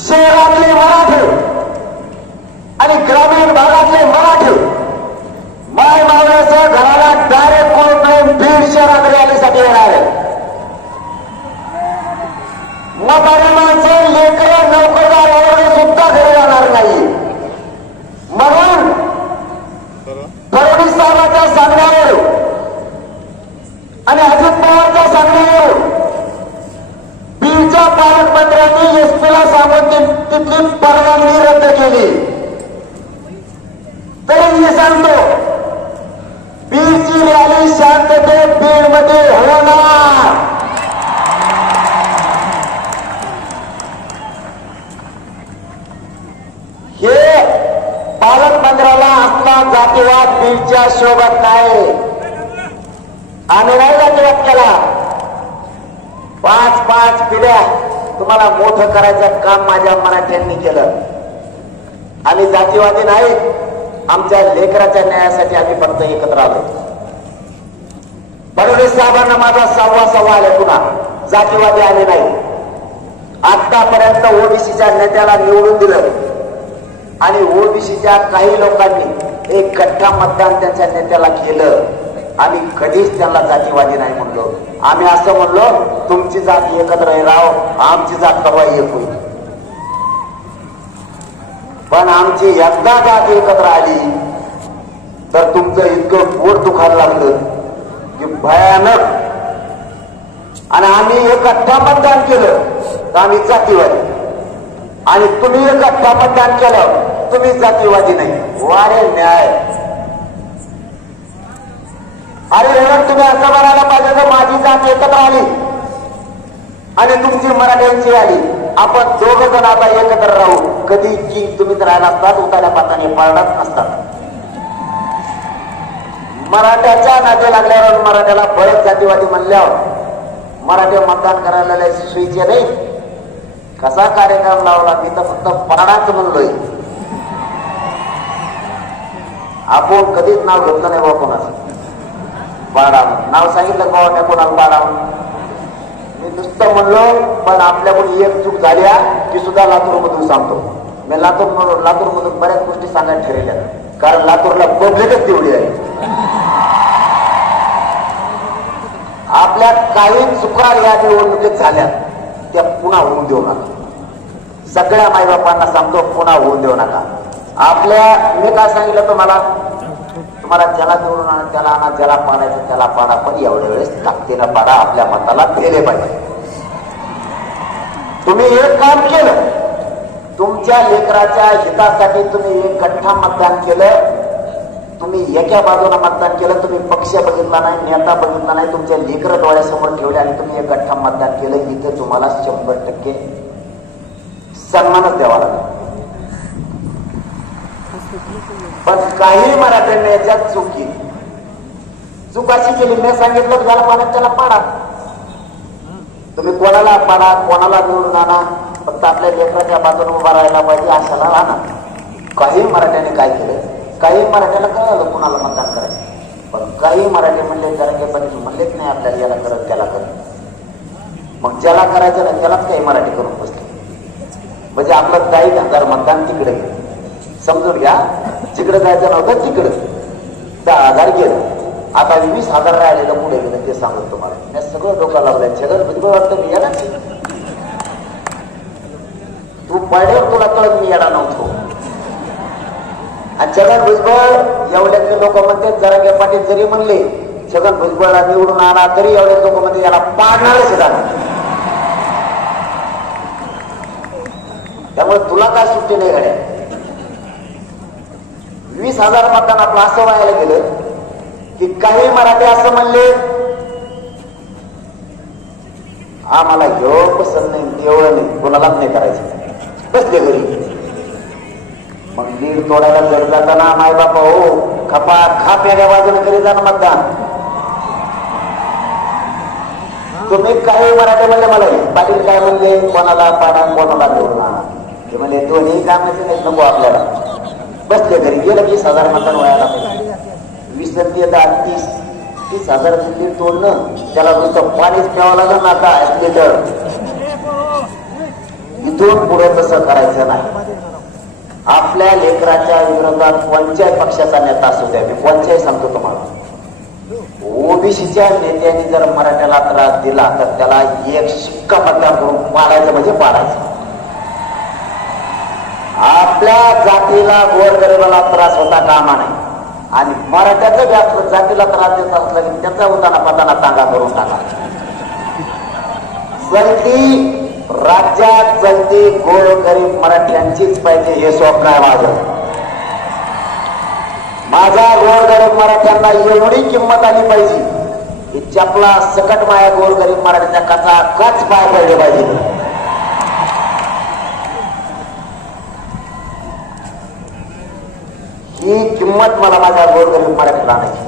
शहरातले मराठी आणि ग्रामीण भागातले मराठी माय मावळ्याच्या घराला डायरेक्ट कोण बीड शहरात रॅलीसाठी येणार आहे. म्हातारी माणसं, लेकरं, नोकरदार वगैरे सुद्धा घरी जाणार नाही. म्हणून फडणवीस साहेबांच्या सांगण्यावर आणि अजित पवारच्या सांगण्यावर बीडच्या पालकमंत्र्यांनी एसपीला सांगून तिथली परवानगी रद्द केली. तरी मी सांगतो, बीडची रॅली शांततेत बीडमध्ये होणार. हे पालकमंत्र्याला असला जातीवाद बीडच्या शोभत नाही. आम्ही नाही जातीवाद केला. 5 पिढ्या तुम्हाला मोठं करायचं काम माझ्या मराठ्यांनी केलं. आम्ही जातीवादी नाही. आमच्या लेकराच्या न्यायासाठी आम्ही फक्त एकत्र आलो. फडणवीस साहेबांना माझा सव्वा आले. पुन्हा जातीवादी आले नाही. आतापर्यंत ओबीसीच्या नेत्याला निवडून दिलं आणि ओबीसीच्या काही लोकांनी एक गठ्ठा मतदान त्यांच्या नेत्याला केलं. आम्ही कधीच त्यांना जातीवादी नाही म्हणलो. आम्ही असं म्हणलो, तुमची जात एकत्र राव, आमची जात केव्हा एक होईल. पण आमची एकदा जात एकत्र आली तर तुमचं इतकं पोट दुखायला लागलं की भयानक. आणि आम्ही एक गठ्ठा मतदान केलं तर आम्ही जातीवादी, आणि तुम्ही एक गठ्ठा मतदान केलं तुम्ही जातीवादी नाही. वारे न्याय. अरे एवढं तुम्ही असं म्हणायला पाहिजे तर माझी जात एकत्र आली आणि तुमची मराठ्यांची आली, आपण दोघ जण आता एकत्र राहू. कधी किंग तुम्हीच राहिला असतात, उतार्या पाताने पाळणाच नसतात. मराठ्याच्या नाते लागल्यावर मराठ्याला बरेच जातीवादी म्हणल्यावर मराठी मतदान करायला सुईचे नाही. कसा कार्यक्रम लावला, मी तर फक्त पाडाच म्हणलोय. आपण कधीच नाव घेतलं नाही बा कोणाचं. पाडा नाव सांगितलं का कोणाला पाडा, मी नुसतं म्हणलो. पण आपल्याकडून एक चूक झाल्या की सुद्धा लातूर मधून सांगतो. मी लातूरमधून बऱ्याच गोष्टी सांगायला ठरवल्या, कारण लातूरला पब्लिकच तेवढी आहे. आपल्या काही चुका या निवडणुकीत झाल्या त्या पुन्हा होऊन देऊ नका. सगळ्या माईबापांना सांगतो, पुन्हा होऊन देऊ नका. मी काय सांगितलं तुम्हाला ज्याला निवडून आणा त्याला आणा, ज्याला पाडायचं त्याला पाडा, पण एवढ्या वेळेस ताकदीनं पाडा, आपल्या मताला दिले पाहिजे. तुम्ही एक काम केलं, तुमच्या लेकराच्या हितासाठी तुम्ही एक गठ्ठा मतदान केलं, तुम्ही एका बाजूला मतदान केलं, तुम्ही पक्ष बघितला नाही, नेता बघितला नाही, तुमच्या लेकर डोळ्यासमोर ठेवले आणि तुम्ही एक गठ्ठा मतदान केलं, इथे तुम्हाला 100% सन्मानच द्यावा लागेल. पण काही मराठ्यांनी याच्यात चूक अशी केली, मी सांगितलं ज्याला पाडा त्याला पाडा, तुम्ही कोणाला पाडा, कोणाला निवडून आणा, फक्त आपल्या लेकराच्या बाजूने उभा राहायला पाहिजे अशाला आणा. काही मराठ्यांनी काय केलं, काही मराठ्याला कळलं कुणाला मतदान करायचं, पण काही मराठी म्हणले जरा म्हणलेच नाही आपल्याला याला करत त्याला करत. मग ज्याला करायचं ना त्यालाच काही मराठी करून बसले, म्हणजे आपलं 10,000 मतदान तिकडे समजून घ्या. जिकडे जायचं नव्हतं तिकडे 10,000 गेलं, आता 20,000 राहिलेलं पुढे गेलं ते सांगतो तुम्हाला. मी सगळं डोकं लावलंय. छगन भुजबळ वाटतं मी येणार, तू पाड्यावर तुला कळत मी येणार नव्हतो. आणि छगन भुजबळ एवढ्यातले लोक म्हणते, जरांगे पाटील जरी म्हणले छगन भुजबळला निवडून आणा, तरी एवढे लोक म्हणते याला पाडणारच आहे. त्यामुळे तुला काय सुट्टी नाही गाड्या. 20,000 मतदान आपलं असं व्हायला गेलं की काही मराठी असं म्हणले आम्हाला घेऊ पसंत नाही, तेवढं नाही, कोणालाच नाही करायचं, बसले घरी. मग लीड तोडायला जर जाताना माय बापा हो खाप येण्या बाजूने करी जाणं मतदान. तुम्ही काही मराठी म्हणले मला पाटील काय म्हणले, कोणाला पाडा कोणाला निवडून आणा, ते म्हणले दोन्ही कामाचे नाही, नको आपल्याला. बसले घरी. गेलं 20,000 मतदान व्हायला पाहिजे. 20 30,000 लीड तोडणं, त्याला नुसतं पाणीच प्यावं लागलं ना. आता लिटर इथून पुढे तसं करायचं नाही. आपल्या लेकराच्या विरोधात कोणत्याही पक्षाचा नेता असू द्या, मी कोणत्याही सांगतो तुम्हाला, ओबीसीच्या नेत्यांनी जर मराठ्याला त्रास दिला तर त्याला एक शिक्का मतदान करून पाडायचं म्हणजे पाडायचं. आपल्या जातीला गोरगरिबाला त्रास होता कामा नाही, आणि मराठ्याचं जास्त जातीला त्रास देत असला की त्याचा उताना पताना तांगा करून टाका. चलती राज्यात चलती गोरगरीब मराठ्यांचीच पाहिजे, हे स्वप्न आहे माझं. माझ्या गोरगरीब मराठ्यांना एवढी किंमत आली पाहिजे की चपला सकट माझ्या गोरगरीब मराठ्याच्या कचा कच पाय पडले पाहिजे. ही किंमत मला माझ्या गोरगरीब मराठीला नाही.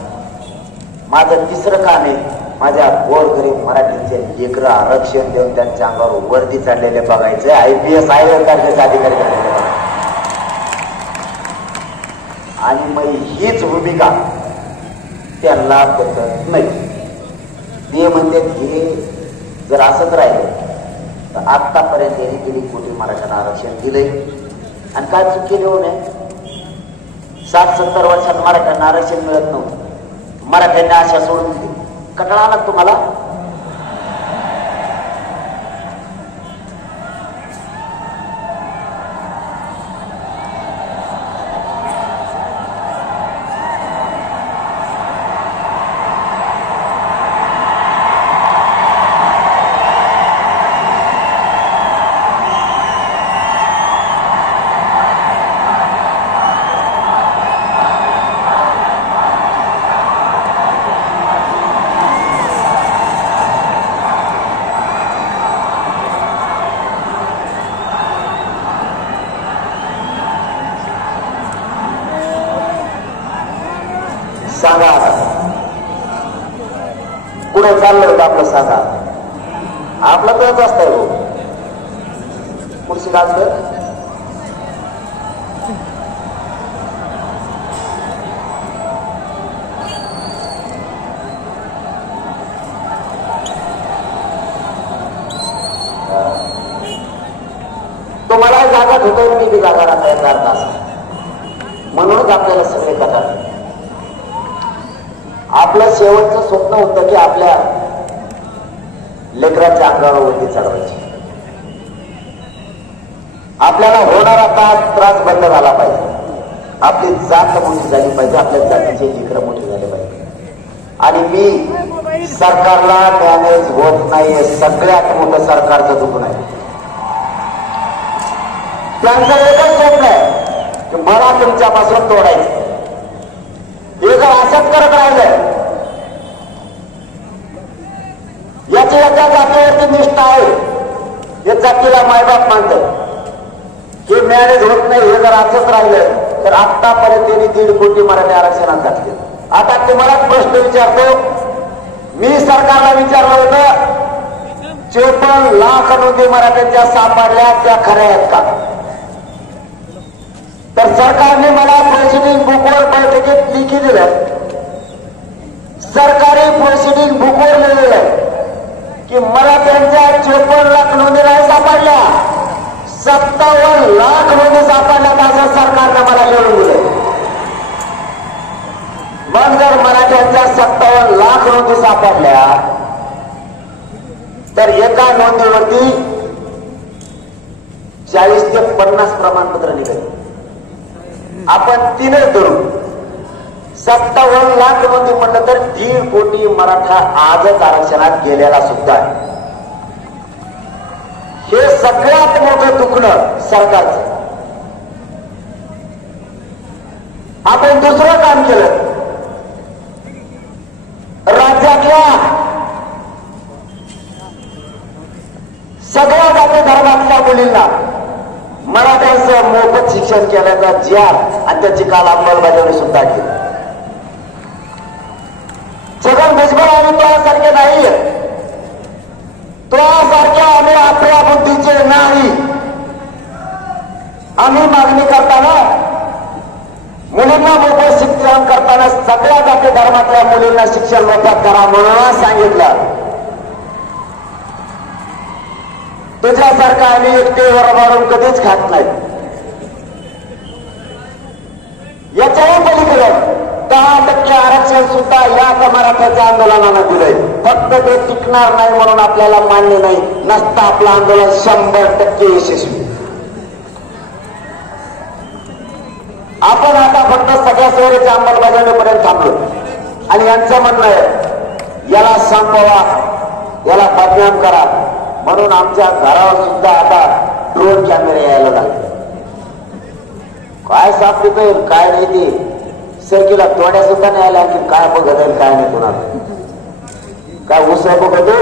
माझं तिसरं काम आहे, माझ्या गोरगरीब मराठीचे लेकरं आरक्षण देऊन त्यांच्या अंगावर वर्दी चढलेले बघायचे, IPS IAS अधिकारी झालेले. आणि मग हीच भूमिका त्यांना पटत नाही. ते म्हणते हे जर असंच राहिलं तर आतापर्यंत यांनी किती कोटी मराठ्यांना आरक्षण दिलंय आणि काय चूक केली हो नये. 60-70 वर्षात मराठ्यांना आरक्षण मिळत नव्हतं. मराठ्यांनी आशा सोडून दिली. कंटाळा आला तुम्हाला? सांगा पुढे चाललं होतं आपलं. सांगा आपलं तरच असतंय हो. खुर्ची लागलं तुम्हाला जागा जागाच होतो, मी बी जागा राहता याचा अर्थ असा. म्हणूनच आपल्याला सगळे कथा, आपलं शेवटचं स्वप्न होतं की आपल्या लेकरांच्या अंगावर वरती चढवायची. आपल्याला होणारा त्रास बंद झाला पाहिजे, आपली जात मोठी झाली पाहिजे, आपल्या जातीचे लेकरं मोठी झाले पाहिजे. आणि मी सरकारला मॅनेज होत नाहीये, सगळ्यात मोठं सरकारचं दुखणं आहे. त्यांचं एकच स्वप्न आहे की मला तुमच्यापासून तोडायचं. हे जर असंच करत राहिलं, याची याच्या जातीवरती निष्ठा आहे, हे जातीला मायबाप मानतात, हे मॅनेज होत नाही. हे जर असंच राहिलं तर आतापर्यंत त्यांनी 1.5 कोटी मराठी आरक्षणात घातले. आता तुम्हालाच प्रश्न विचारतो, मी सरकारला विचारलं होतं 54 लाख नोंदी मराठ्यांच्या सापडल्या, त्या खऱ्या आहेत का? तर सरकारने मला प्रोसिडिंग बुकवर बैठकीत लिखी दिलं, सरकारी प्रोसिडिंग बुकवर लिहिलेलं की मराठ्यांच्या 54 लाख नोंदी नाही सापडल्या, 57 लाख नोंदी सापडल्यात असं सरकारने मला लिहून दिलं. मग जर मराठ्यांच्या 57 लाख नोंदी सापडल्या तर एका नोंदीवरती 40 ते 50 प्रमाणपत्र निघाले. आपण 3च धरू, 57 लाख नोंदी म्हटलं तर 1.5 कोटी मराठा आजच आरक्षणात गेलेला सुद्धा आहे. हे सगळ्यात मोठं दुखणं सरकारचं. आपण दुसरं काम केलं, राज्यातल्या सगळ्या जाती धर्मातल्या मुलींना मराठ्यांचं मोफत शिक्षण केल्याचा जिहाद आणि त्याची काल अंमलबजावणी सुद्धा केली. छगन भुजबळ आणि तुझ्यासारखे नाही, तुझ्यासारखे आम्ही आपल्या बुद्धीचे नाही. आम्ही मागणी करताना, मुलींना मोफत शिक्षण करताना सगळ्या जाती धर्मातल्या मुलींना शिक्षण मोफत करा म्हणून सांगितलं. तुझ्यासारखं आम्ही एकटेवर मारून कधीच खात नाही. याच्याही पलीकडे 10% आरक्षण सुद्धा या मराठ्याच्या आंदोलनानं दिलंय. फक्त ते टिकणार नाही म्हणून आपल्याला मान्य नाही, नसता आपलं आंदोलन 100% यशस्वी. आपण आता फक्त सगळ्या सोयीच्या अंमलबजावणीपर्यंत थांबलो आणि यांचं म्हणणं आहे याला संपवा, याला बदनाम करा म्हणून आमच्या घरावर सुद्धा आता ड्रोन कॅमेरे यायला लागले. काय सापडतोय काय नाही ते सरकीला तोड्या सुद्धा नाही आल्या, की काय बघत आहे काय नाही कोणाला, काय उसळ बघतो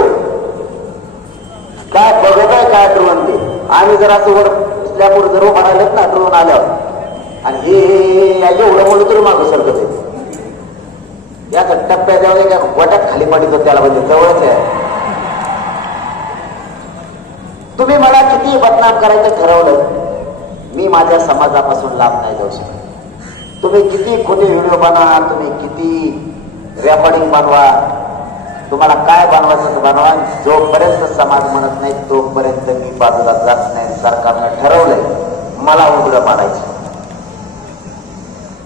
काय बघत आहे काय ड्रोन ते. आम्ही जर असं वर असल्यामुळे जर उभा राहिलेत ना ड्रोन आल्यावर आणि हे एवढं म्हणलं तरी मागं सरकत आहे. याचा टप्प्या द्यावं का गोट्यात खाली पडितो त्याला, म्हणजे जवळच आहे. तुम्ही मला किती बदनाम करायचं ठरवलं, मी माझ्या समाजापासून लांब नाही जाऊ शकत. तुम्ही किती खोटे व्हिडिओ बनवा, तुम्ही किती रेकॉर्डिंग बनवा, तुम्हाला काय बनवायचं बनवा, जोपर्यंत समाज म्हणत नाही तोपर्यंत मी बाजूला जात नाही. सरकारनं ठरवलंय मला उघडं पाडायचं.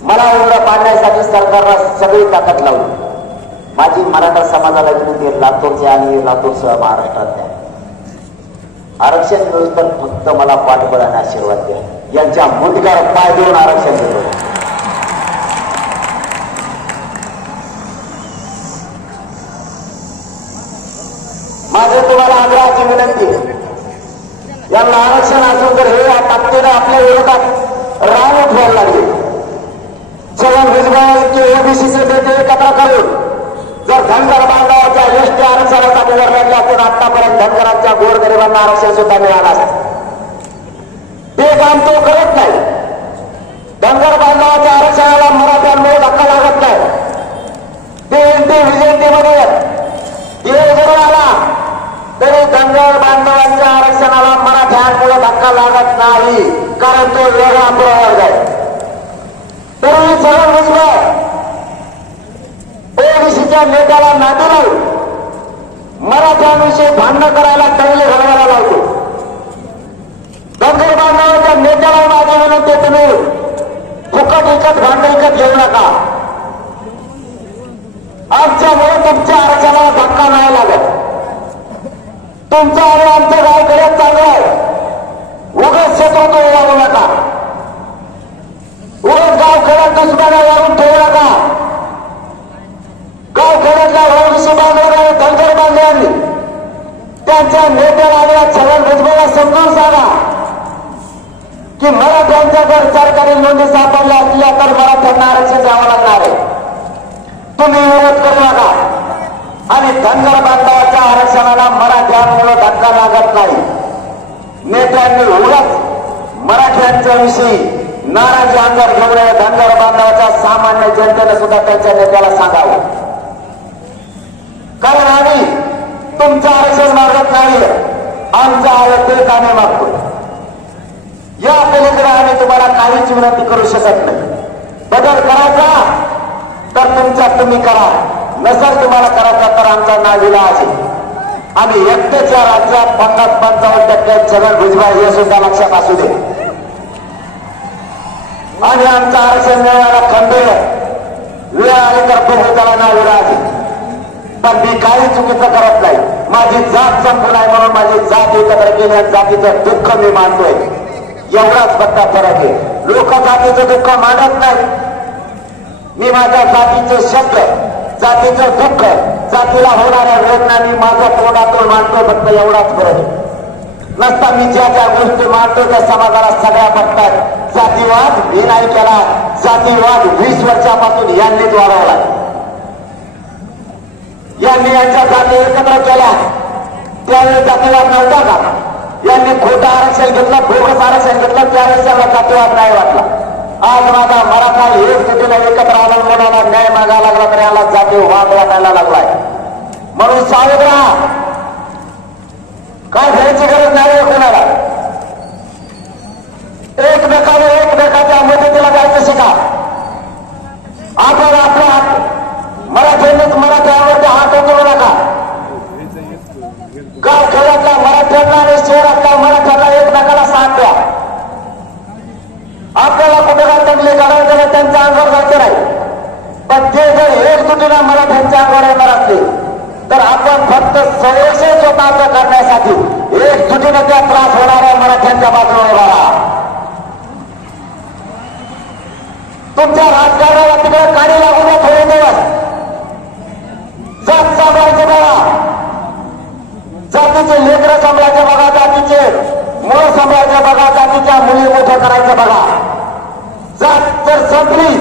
मला उघडं पाडण्यासाठी सरकारला सगळी ताकद लावली. माझी मराठा समाजाला विनंती, लातूरचे आणि लातूरसह महाराष्ट्रात द्या आरक्षण मिळून फक्त मला पाठबळ आणि आशीर्वाद द्या. यांच्या मुंडक्यावर पाय देऊन आरक्षण देतो. माझे तुम्हाला आग्रहाची विनंती, यांना आरक्षण असून तर हे ताकदीनं आपल्या विरोधात रान उठवायला लागले. छगन भुजबळ इतके ओबीसीचे नेते एकत्र करून जर धनगर बांधवाच्या एसटी आरक्षणासाठी जर लढले असतील, आतापर्यंत धनगरांच्या गोरगरिबांना आरक्षण सुद्धा मिळालं असतं. ते काम तो करत नाही. धनगर बांधवाच्या आरक्षणाला मराठ्यांमुळे धक्का लागत नाही. ते विजयंतीमध्ये देव जरी आला तरी धनगर बांधवांच्या आरक्षणाला मराठ्यांमुळे धक्का लागत नाही, कारण तो वेगळा प्रवर्ग आहे. तरी छगन भुजबळ ओबीसीच्या नेत्याला नादी लावून मराठ्यांविषयी भांडण करायला चांगले घडवायला लावतो. धनगर बांधवांच्या नेत्या विकत भांडं विकत घेऊ नका. आमच्यामुळे तुमच्या आरक्षणाला धक्का नाही लागत. तुमचं आणि आमचं गावकडे चालू आहे. उगाच शत्रुत्व वाढू नका. उगाच गावखेड्यात दुश्मना वाढून ठेवू नका. गावखेड्यातल्या ओबीसी बांधवांनी धनगर बांधवांनी त्यांच्या नेत्याला आणि छगन भुजबळला समजून सांगा की मराठ्यांच्या जर सरकारी नोंदी सापडल्या असल्या तर मराठ्यांना आरक्षण द्यावं लागणार आहे. तुम्ही विरोध करू नका. आणि धनगर बांधवाच्या आरक्षणाला मराठ्यांमुळे धक्का लागत नाही. नेत्यांनी उगाच मराठ्यांच्या विषयी नाराजी अंगावर घेऊन धनगर बांधवाच्या सामान्य जनतेने सुद्धा त्यांच्या नेत्याला सांगावं. कारण आम्ही तुमचं आरक्षण मागत नाही. आमचं आहे तेच आम्ही मागतो. या पलीकडे आम्ही तुम्हाला काहीच विनंती करू शकत नाही. बदल करायचा तर तुमच्यात तुम्ही करा. नसेल तुम्हाला करायचा तर आमचा नाविलाज आहे. आम्ही एकट्याच्या राज्यात 50-55% छगन भुजबळ हे सुद्धा लक्षात असू दे. आणि आमचं आरक्षण मिळायला खंबीर वेळ आली तर बघू त्याला नाविलाज आहे. पण मी काही चुकीचं करत नाही. माझी जात संपूर्ण आहे म्हणून माझी जात एकत्र केल्या जातीचं दुःख मी मानतोय. एवढाच फक्त फरक आहे. लोक जातीचं दुःख मानत नाही. मी माझ्या जातीचे शब्द, जातीचं दुःख, जातीला होणाऱ्या वेदना मी माझ्या तोंडातून मानतोय. फक्त एवढाच फरक आहे. नसता मी ज्या ज्या गोष्टी मानतो त्या समाजाला सगळ्या पडतात. जातीवाद मी नाही केला. जातीवाद 20 वर्षापासून यांनीच वाढवला. यांनी यांच्या जाती एकत्र केल्या. त्यावेळी जातीवाद नव्हता का? यांनी खोटं आरक्षण घेतलं, बोगस आरक्षण घेतलं, त्यावेळेस त्यांना जातीवाद नाही वाटला. आज माझा मराठा एक जुटीला एकत्र आला कोणाला न्याय मागायला लागला तर याला जातीवाद वाटायला लागलाय. म्हणून सावध राहा. काय घ्यायची गरज नाही कोणाला. एकमेकाच्या मदतीला जायचं शिका. आपण आपल्या मराठ्यांनीच मराठ्यावरती हात उचलू नका. गाव खेड्यातल्या मराठ्यांना आणि शहरातल्या मराठ्यांना एकमेकाला साथ द्या. आपल्याला कुठे काय तंगली काढायचं त्यांच्या अंगावर जायचं नाही. पण ते जर एकजुटीनं मराठ्यांच्या अंगावर येणार असले तर आपण फक्त संरक्षण स्वतःचं करण्यासाठी एकजुटीनं त्या त्रास होणाऱ्या मराठ्यांच्या बाजूने उभा राहा. तुमच्या राजकारणाला तिकडे काढी लागू द्या थोडे दिवस. जात सांभाळायचे बघा. जातीचे लेकरं सांभाळायचे बघा. जातीचे मुलं सांभाळायचे बघा. जातीच्या मुली मोठ्या करायचं बघा. जात जर संपली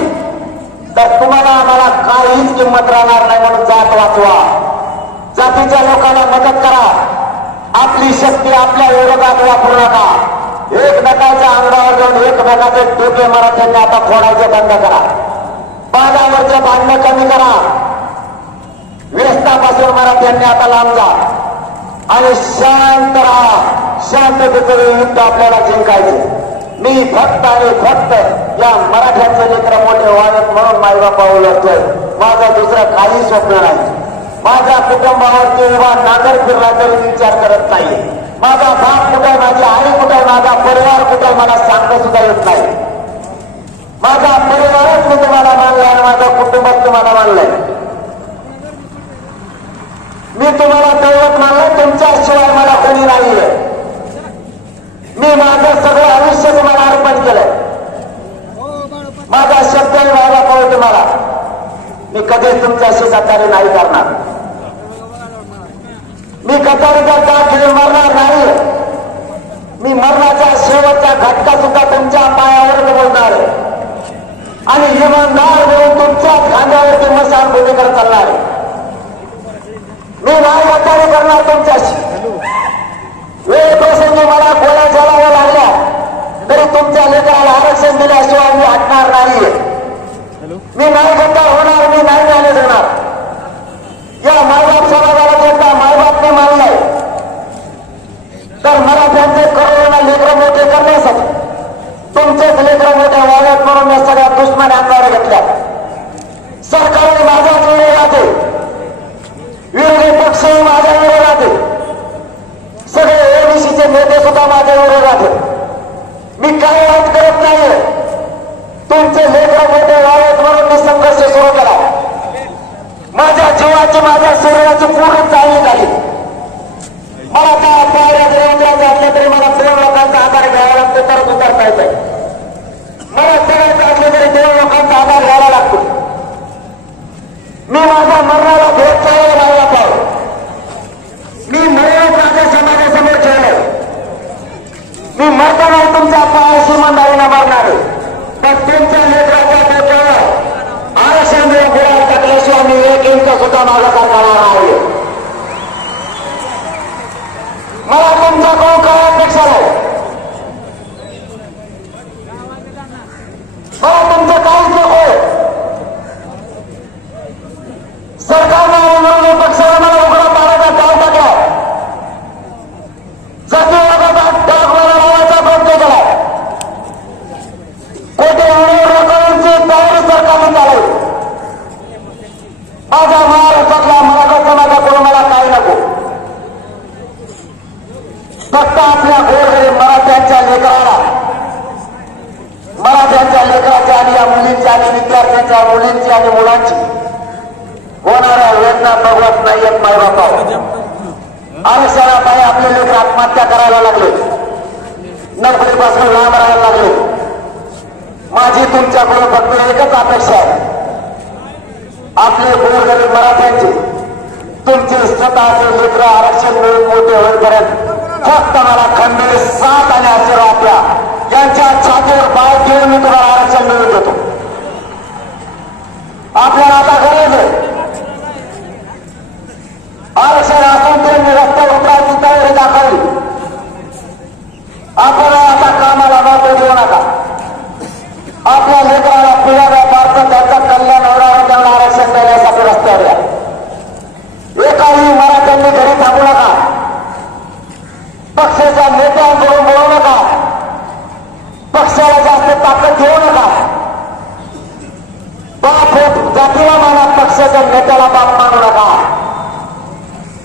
तर तुम्हाला आम्हाला काहीच किंमत राहणार नाही. म्हणून जात वाचवा. जातीच्या लोकांना मदत करा. आपली शक्ती आपल्या विरोधात वापरू नका. एकमेकाच्या अंगावर जाऊन एकमेकाचे डोके मराठ्यांनी आता फोडायचे बंद करा. बाजावरचे भांडणं कमी करा. व्यस्तापासून मराठ्यांनी आता लांब जा आणि शांत राहा. शांततेचं युद्ध आपल्याला जिंकायचे. मी फक्त आणि फक्त या मराठ्यांचे लेकरं मोठे व्हावेत म्हणून मायबापावर लढतोय. माझं दुसरं काही स्वप्न नाही. माझ्या कुटुंबावरती उभा नागर फिरला तरी विचार करत नाही. माझा बाप कुठे, माझी आई कुठे, माझा परिवार कुठे मला सांगता सुद्धा येत नाही. माझा परिवारच मी तुम्हाला मानलाय आणि माझं कुटुंबात तुम्हाला मानलंय. मी तुम्हाला दैवत मानलंय. तुमच्याशिवाय मला कोणी नाहीये. मी माझं सगळं आयुष्य तुम्हाला अर्पण केलंय. माझा शब्द व्हायला पाहिजे तुम्हाला. मी कधीच तुमच्याशी गद्दारी नाही करणार. मी गद्दारीचा दाग घेऊन मरणार नाही. मी मरणाच्या शेवटचा घटका सुद्धा तुमच्या पायावर बोलणार आहे आणि इमानदार म्हणून तुमच्याच खांद्यावरती मशानभूमीकडे चालणार आहे. मी नाही गद्दारी करणार तुमच्याशी. वेळ प्रसंगी मला गोळ्या चालाव्या लागल्या तरी तुमच्या लेकराला आरक्षण दिल्याशिवाय मी हटणार नाही. मी नाही गद्दार होणार. मी नाही झाले देणार. या मायबाप समाजाला जेव्हा मायबापने मानलंय तर मराठ्यांचे करोडोना लेकरं मोठे करण्यासाठी तुमचेच लेकरं मोठे व्हावेत म्हणून या सगळ्या दुश्मन अंगावर घेतल्या. सरकारने माझ्याच विरोधात आहे. विरोधी पक्षही माझ्या विरोधात आहे. सगळे ओबीसीचे नेते सुद्धा माझ्या विरोधात आहेत. मी काही वाईट करत नाहीये. तुमचे लेकरं शरीराची पूर्ण चालणी झाली. मला त्या पायऱ्या जरी उतरायचं असलं तरी मला 2 लोकांचा आधार घ्यावा लागतो तरच उतरता येतंय. मला चढायचं असलं तरी 2 लोकांचा आधार घ्यावा लागतो. मी माझ्या मरणाला भेट चालला लागला पाहू. मी मरण माझ्या समाजासमोर ठेवलं. मी मरताना तुमच्या पायाशी इमानदारीने मरणार आहे. पण तुमच्या लेकराच्या डोक्यावर आरक्षण गुराळ टाकल्याशिवाय मी 1 इंच सुद्धा मागं करणार आहे. मला तुमच्याकडून काय अपेक्षा नाही. मला तुमचं काहीच नको. सरकारने आणि विरोधी पक्षाने मला उघडा पाडायचा डाव टाकला. जातीवादाचा डाग मला लावायचा प्रयत्न केला. कोटी लोकांची तयारी सरकारने चालवली. माझ्या महाराष्ट्रातल्या मराठा समाजाकडून मला काही नको. फक्त आपल्या गोरगरीब मराठ्यांच्या लेकराला, मराठ्यांच्या लेकराच्या आणि या मुलींच्या आणि विद्यार्थ्यांच्या मुलींची आणि मुलांची होणाऱ्या वेदना बघवत नाहीयेत मायबापावर. आरक्षणापायी आपले लेकर आत्महत्या करायला लागले, नोकरीपासून लांब राहायला लागले. माझी तुमच्याकडून फक्त एकच अपेक्षा आहे. आपले गोरगरीब मराठ्यांचे तुमचे स्वतःचे लेकर आरक्षण मिळून मोठे होईपर्यंत फक्त मला खंबीर साथ आणि आशीर्वाद द्या. यांच्या छातीवर पाय घेऊन मी तुम्हाला आरक्षण मिळवून देतो. आपल्याला आता गरज आहे. आरक्षण असून त्यांनी रस्त्यावर उतरायची तयारी दाखवली. आपण आता कामाला महत्व देऊ नका. आपल्या लेकराला पिढ्या व्यापारचं त्यांचं कल्याण होणार त्यांना आरक्षण देण्यासाठी रस्त्यावर या. एकाही मराठ्यांनी घरी थांबू नका. पक्षाच्या नेत्यांकडून बोलू नका. पक्षाला जास्त ताकद देऊ नका. बाप जातीला माना, पक्षाच्या नेत्याला बाप मानू नका.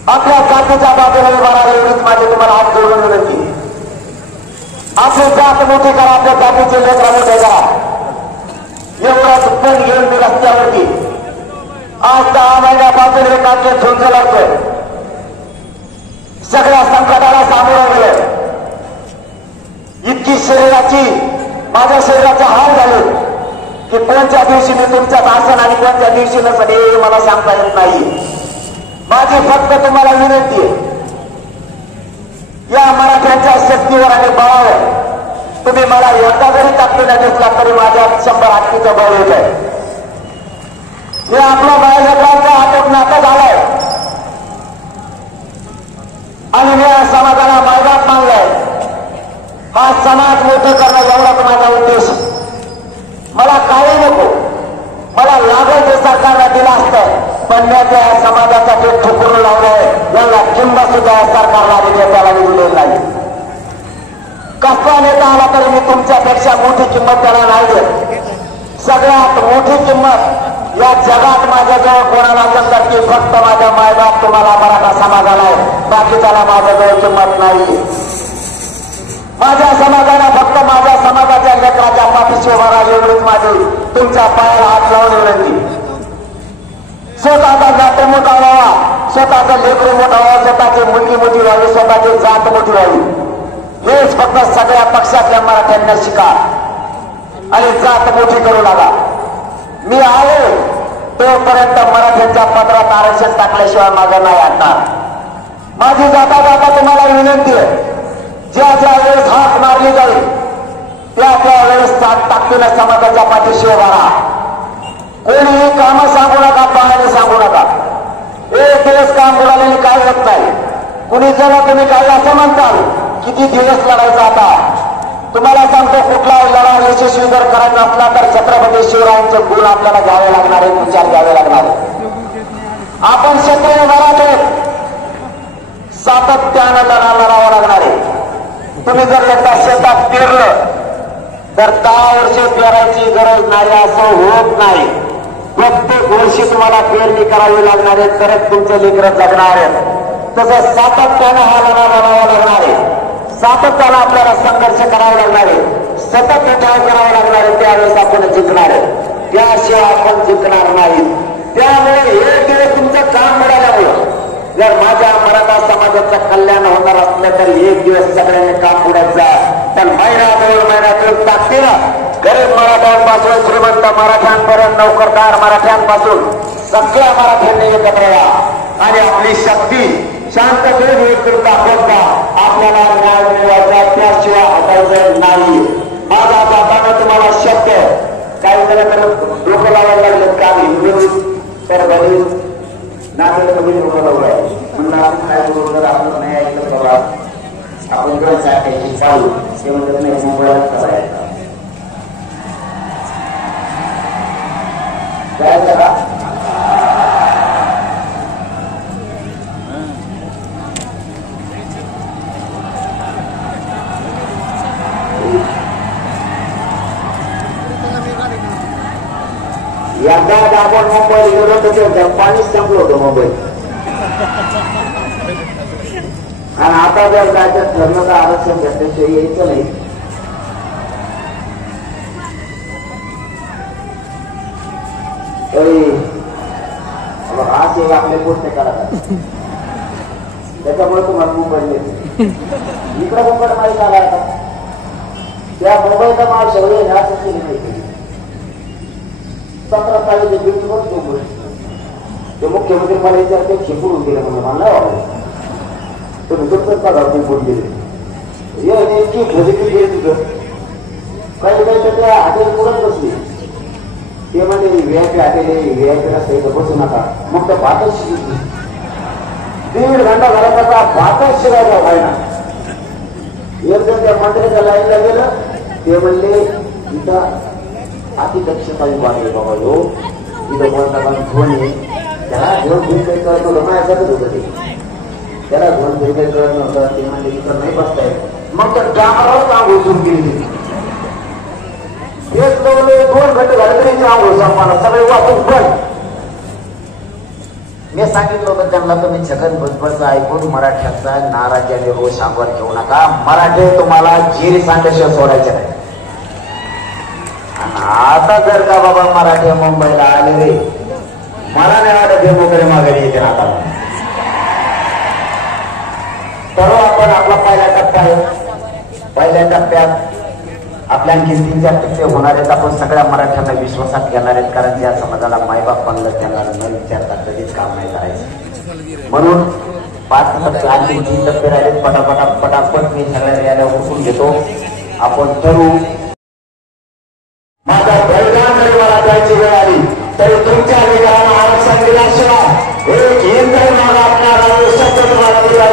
आपल्या जातीच्या बाजूला उभा राहा एवढीच माझी तुम्हाला हात जोडून विनंती. आपली जात मोठी करा, आपल्या जातीचे लेकरं मोठे करा. एवढाच पण घेऊन मी रस्त्यावरती आज 10 महिन्यापासून हे कार्य झुंज लागतोय. सगळ्या संकटाला सामोरं गेलं. इतकी शरीराची माझ्या शरीराचे हाल झाले की कोणत्या दिवशी मी तुमच्यात आसन आणि कोणत्या दिवशी नसेल हे मला सांगता येत नाही. माझी फक्त तुम्हाला विनंती आहे, या मराठ्यांच्या शक्तीवर आणि बळावर तुम्ही मला एकदा जरी ताकदीला दिसला तरी माझ्या 100 हत्तीचं बळ येत आहे. हे आपला बाळलेकरांचा आटोप नातं झालाय आणि मी या समाजाला मायबाप मानलाय. हा समाज मोठं करणं एवढाच माझा उद्देश. मला काही नको. मला लागेल ते सरकारनं दिलं असतं, पण मी त्या समाजासाठी ठोकून लावलंय. याला किंमत सुद्धा सरकारला आणि नेत्याला दिलेली नाही. कसला नेता आला तरी मी तुमच्यापेक्षा मोठी किंमत त्याला नाही देत. सगळ्यात मोठी किंमत या जगात माझ्याजवळ कोणाला असेल तर ती फक्त माझ्या मायबाप तुम्हाला मराठा समाजाला आहे. बाकीच्याला माझ्याजवळ किंमत नाही. माझ्या समाजाला फक्त माझ्या समाजाच्या लेकराच्या पाठीशी उभा एवढीच माझी तुमच्या पायाला हात लावून विनंती. स्वतःचा जात मोठा व्हावा, स्वतःचा लेकरू मोठा व्हावा, स्वतःची मुलगी मोठी व्हावी, स्वतःची जात मोठी व्हावी. हेच फक्त सगळ्या पक्षातल्या मराठ्यांना शिका आणि जात मोठी करू लागा. मी आहे तोपर्यंत मराठ्यांच्या पत्रात आरक्षण टाकल्याशिवाय मागं नाही आणणार. माझी जाता जाता तुम्हाला विनंती आहे, ज्या ज्या वेळेस हाक मारली जाईल त्या त्या वेळेस ताकदीनं समाजाच्या पाठीशी उभा राहा. कोणीही कामं सांगू नका, पाहायला सांगू नका. एक दिवस काम बुडालेली काय होत नाही. कुणी जर तुम्ही काही असं म्हणताल किती दिवस लढायचा आता. तुम्हाला सांगतो कुठला लढा यशस्वी जर करायचा असला तर छत्रपती शिवरायांचे गुण आपल्याला घ्यावे लागणार आहे, विचार घ्यावे लागणार आहे. आपण क्षत्रिय मराठे सातत्यानं लढावं लागणार आहे. तुम्ही जर एकदा शेतात पेरलं तर 10 वर्षे पेरायची गरज नाही असं होत नाही. प्रत्येक वर्षी तुम्हाला पेरणी करावी लागणार आहे तरच तुमचे लेकरं जगणार आहेत. तसं सातत्यानं हा लढा लढावा लागणार आहे. सातत्यानं आपल्याला संघर्ष करावा लागणार आहे, सतत उठाव करावा लागणार आहे. त्यावेळेस आपण जिंकणार आहे, त्याशिवाय आपण जिंकणार नाही. त्यामुळे एक दिवस तुमचा तुमचं काम मिळाल्यामुळं जर माझ्या मराठा समाजाचं कल्याण होणार असलं तर एक दिवस सगळ्यांनी काम पुढायचं. पण महिना दोन महिन्यात ताकदीनं गरीब मराठ्यांपासून श्रीमंत मराठ्यांपर्यंत नोकरदार मराठ्यांपासून सगळ्या मराठ्यांनी एकत्र या आणि आपली शक्ती शांततेत एकत्र दाखवता आपल्याला न्याय मिळवायचा, त्याशिवाय हटायचं नाही. माझा जाताना तुम्हाला शब्द काही जण तर डोकं लावायला लागलं का हिंदू तर बरी नातेला कमी डोकं आहे म्हणून आपण काय करू जर आपण नाही ऐकलं बाबा आपण जेव्हा चाटायची चालू ते म्हणतात नाही मोबाईल करायचा जायचं का एकदा आपण मुंबई गेलो तर पाणीच संपलं होतं मुंबई आणि आता जर जायचं ठरलं तर आरक्षण घेतल्याशिवाय यायचं नाही. आज एक आपले गोष्ट करा त्याच्यामुळे तुम्हाला मुंबई इकडं मुंबई माहीत आला त्या मुंबईचा माल सगळे ह्याच नाही 17 तारीख बिलकुल ते मुख्यमंत्री मला विचारते शिकून गेले म्हणून मला तुम्ही तुमचं बघा कुंपून गेले नेमकी भजिती गेली तुझं काही काही तर त्या हॉटेल पुढे बसली ते म्हणजे व्हीआयपी हॉटेल व्हीआयपी रस्ता बसू नका मग तर भातच शिकली 1.5 घंटा झाला त्याचा भातच शिकायचा व्हायना. एक जण त्या मंत्र्याच्या लाईनला गेलं ते म्हणले इथं अतिदक्षता विभाग आहे बाबा यो इथं बोलताना घेऊन ये त्याला घेऊन घेऊन काही कळत नव्हतं माझ्यासारखंच होतं ते त्याला घेऊन घेऊन काही कळत नव्हतं ते म्हणजे इथं नाही बसता येत मग तर कामावर आंघोळ सुरू केली तेच जवळ 2 घंटे झाले तरी आंघोळ संपाला सगळे वाहतूक बंद. मी सांगितलं होतं त्यांना तुम्ही छगन भुजबळचं ऐकून मराठ्याचा नाराजी आणि रोष अंगावर घेऊ नका. मराठे तुम्हाला जेरी सांगितल्याशिवाय सोडायचे नाही. आता जर का बाबा मराठी मुंबईला आले रे मला नाही वाटत हे मोकळे माघारी येते आता तर आपण आपला पहिल्या टप्प्यात आपल्या आणखी 3-4 टप्पे होणार आहेत. आपण सगळ्या मराठ्यांना विश्वासात घेणार आहेत कारण त्या समाजाला मायबाप बनलं त्यांना न विचारता कधीच काम नाही करायचं. म्हणून 5 टप्पे आणखी 3 टप्पे राहिले पटापट मी सगळ्या याला उठून घेतो. आपण ठरवू माझा बलिदान जरी मला द्यायची वेळ आली तरी तुमच्या अधिकारांना आरक्षण दिल्याशिवाय एक हिंद मागा आपल्या शब्द तुम्हाला दिला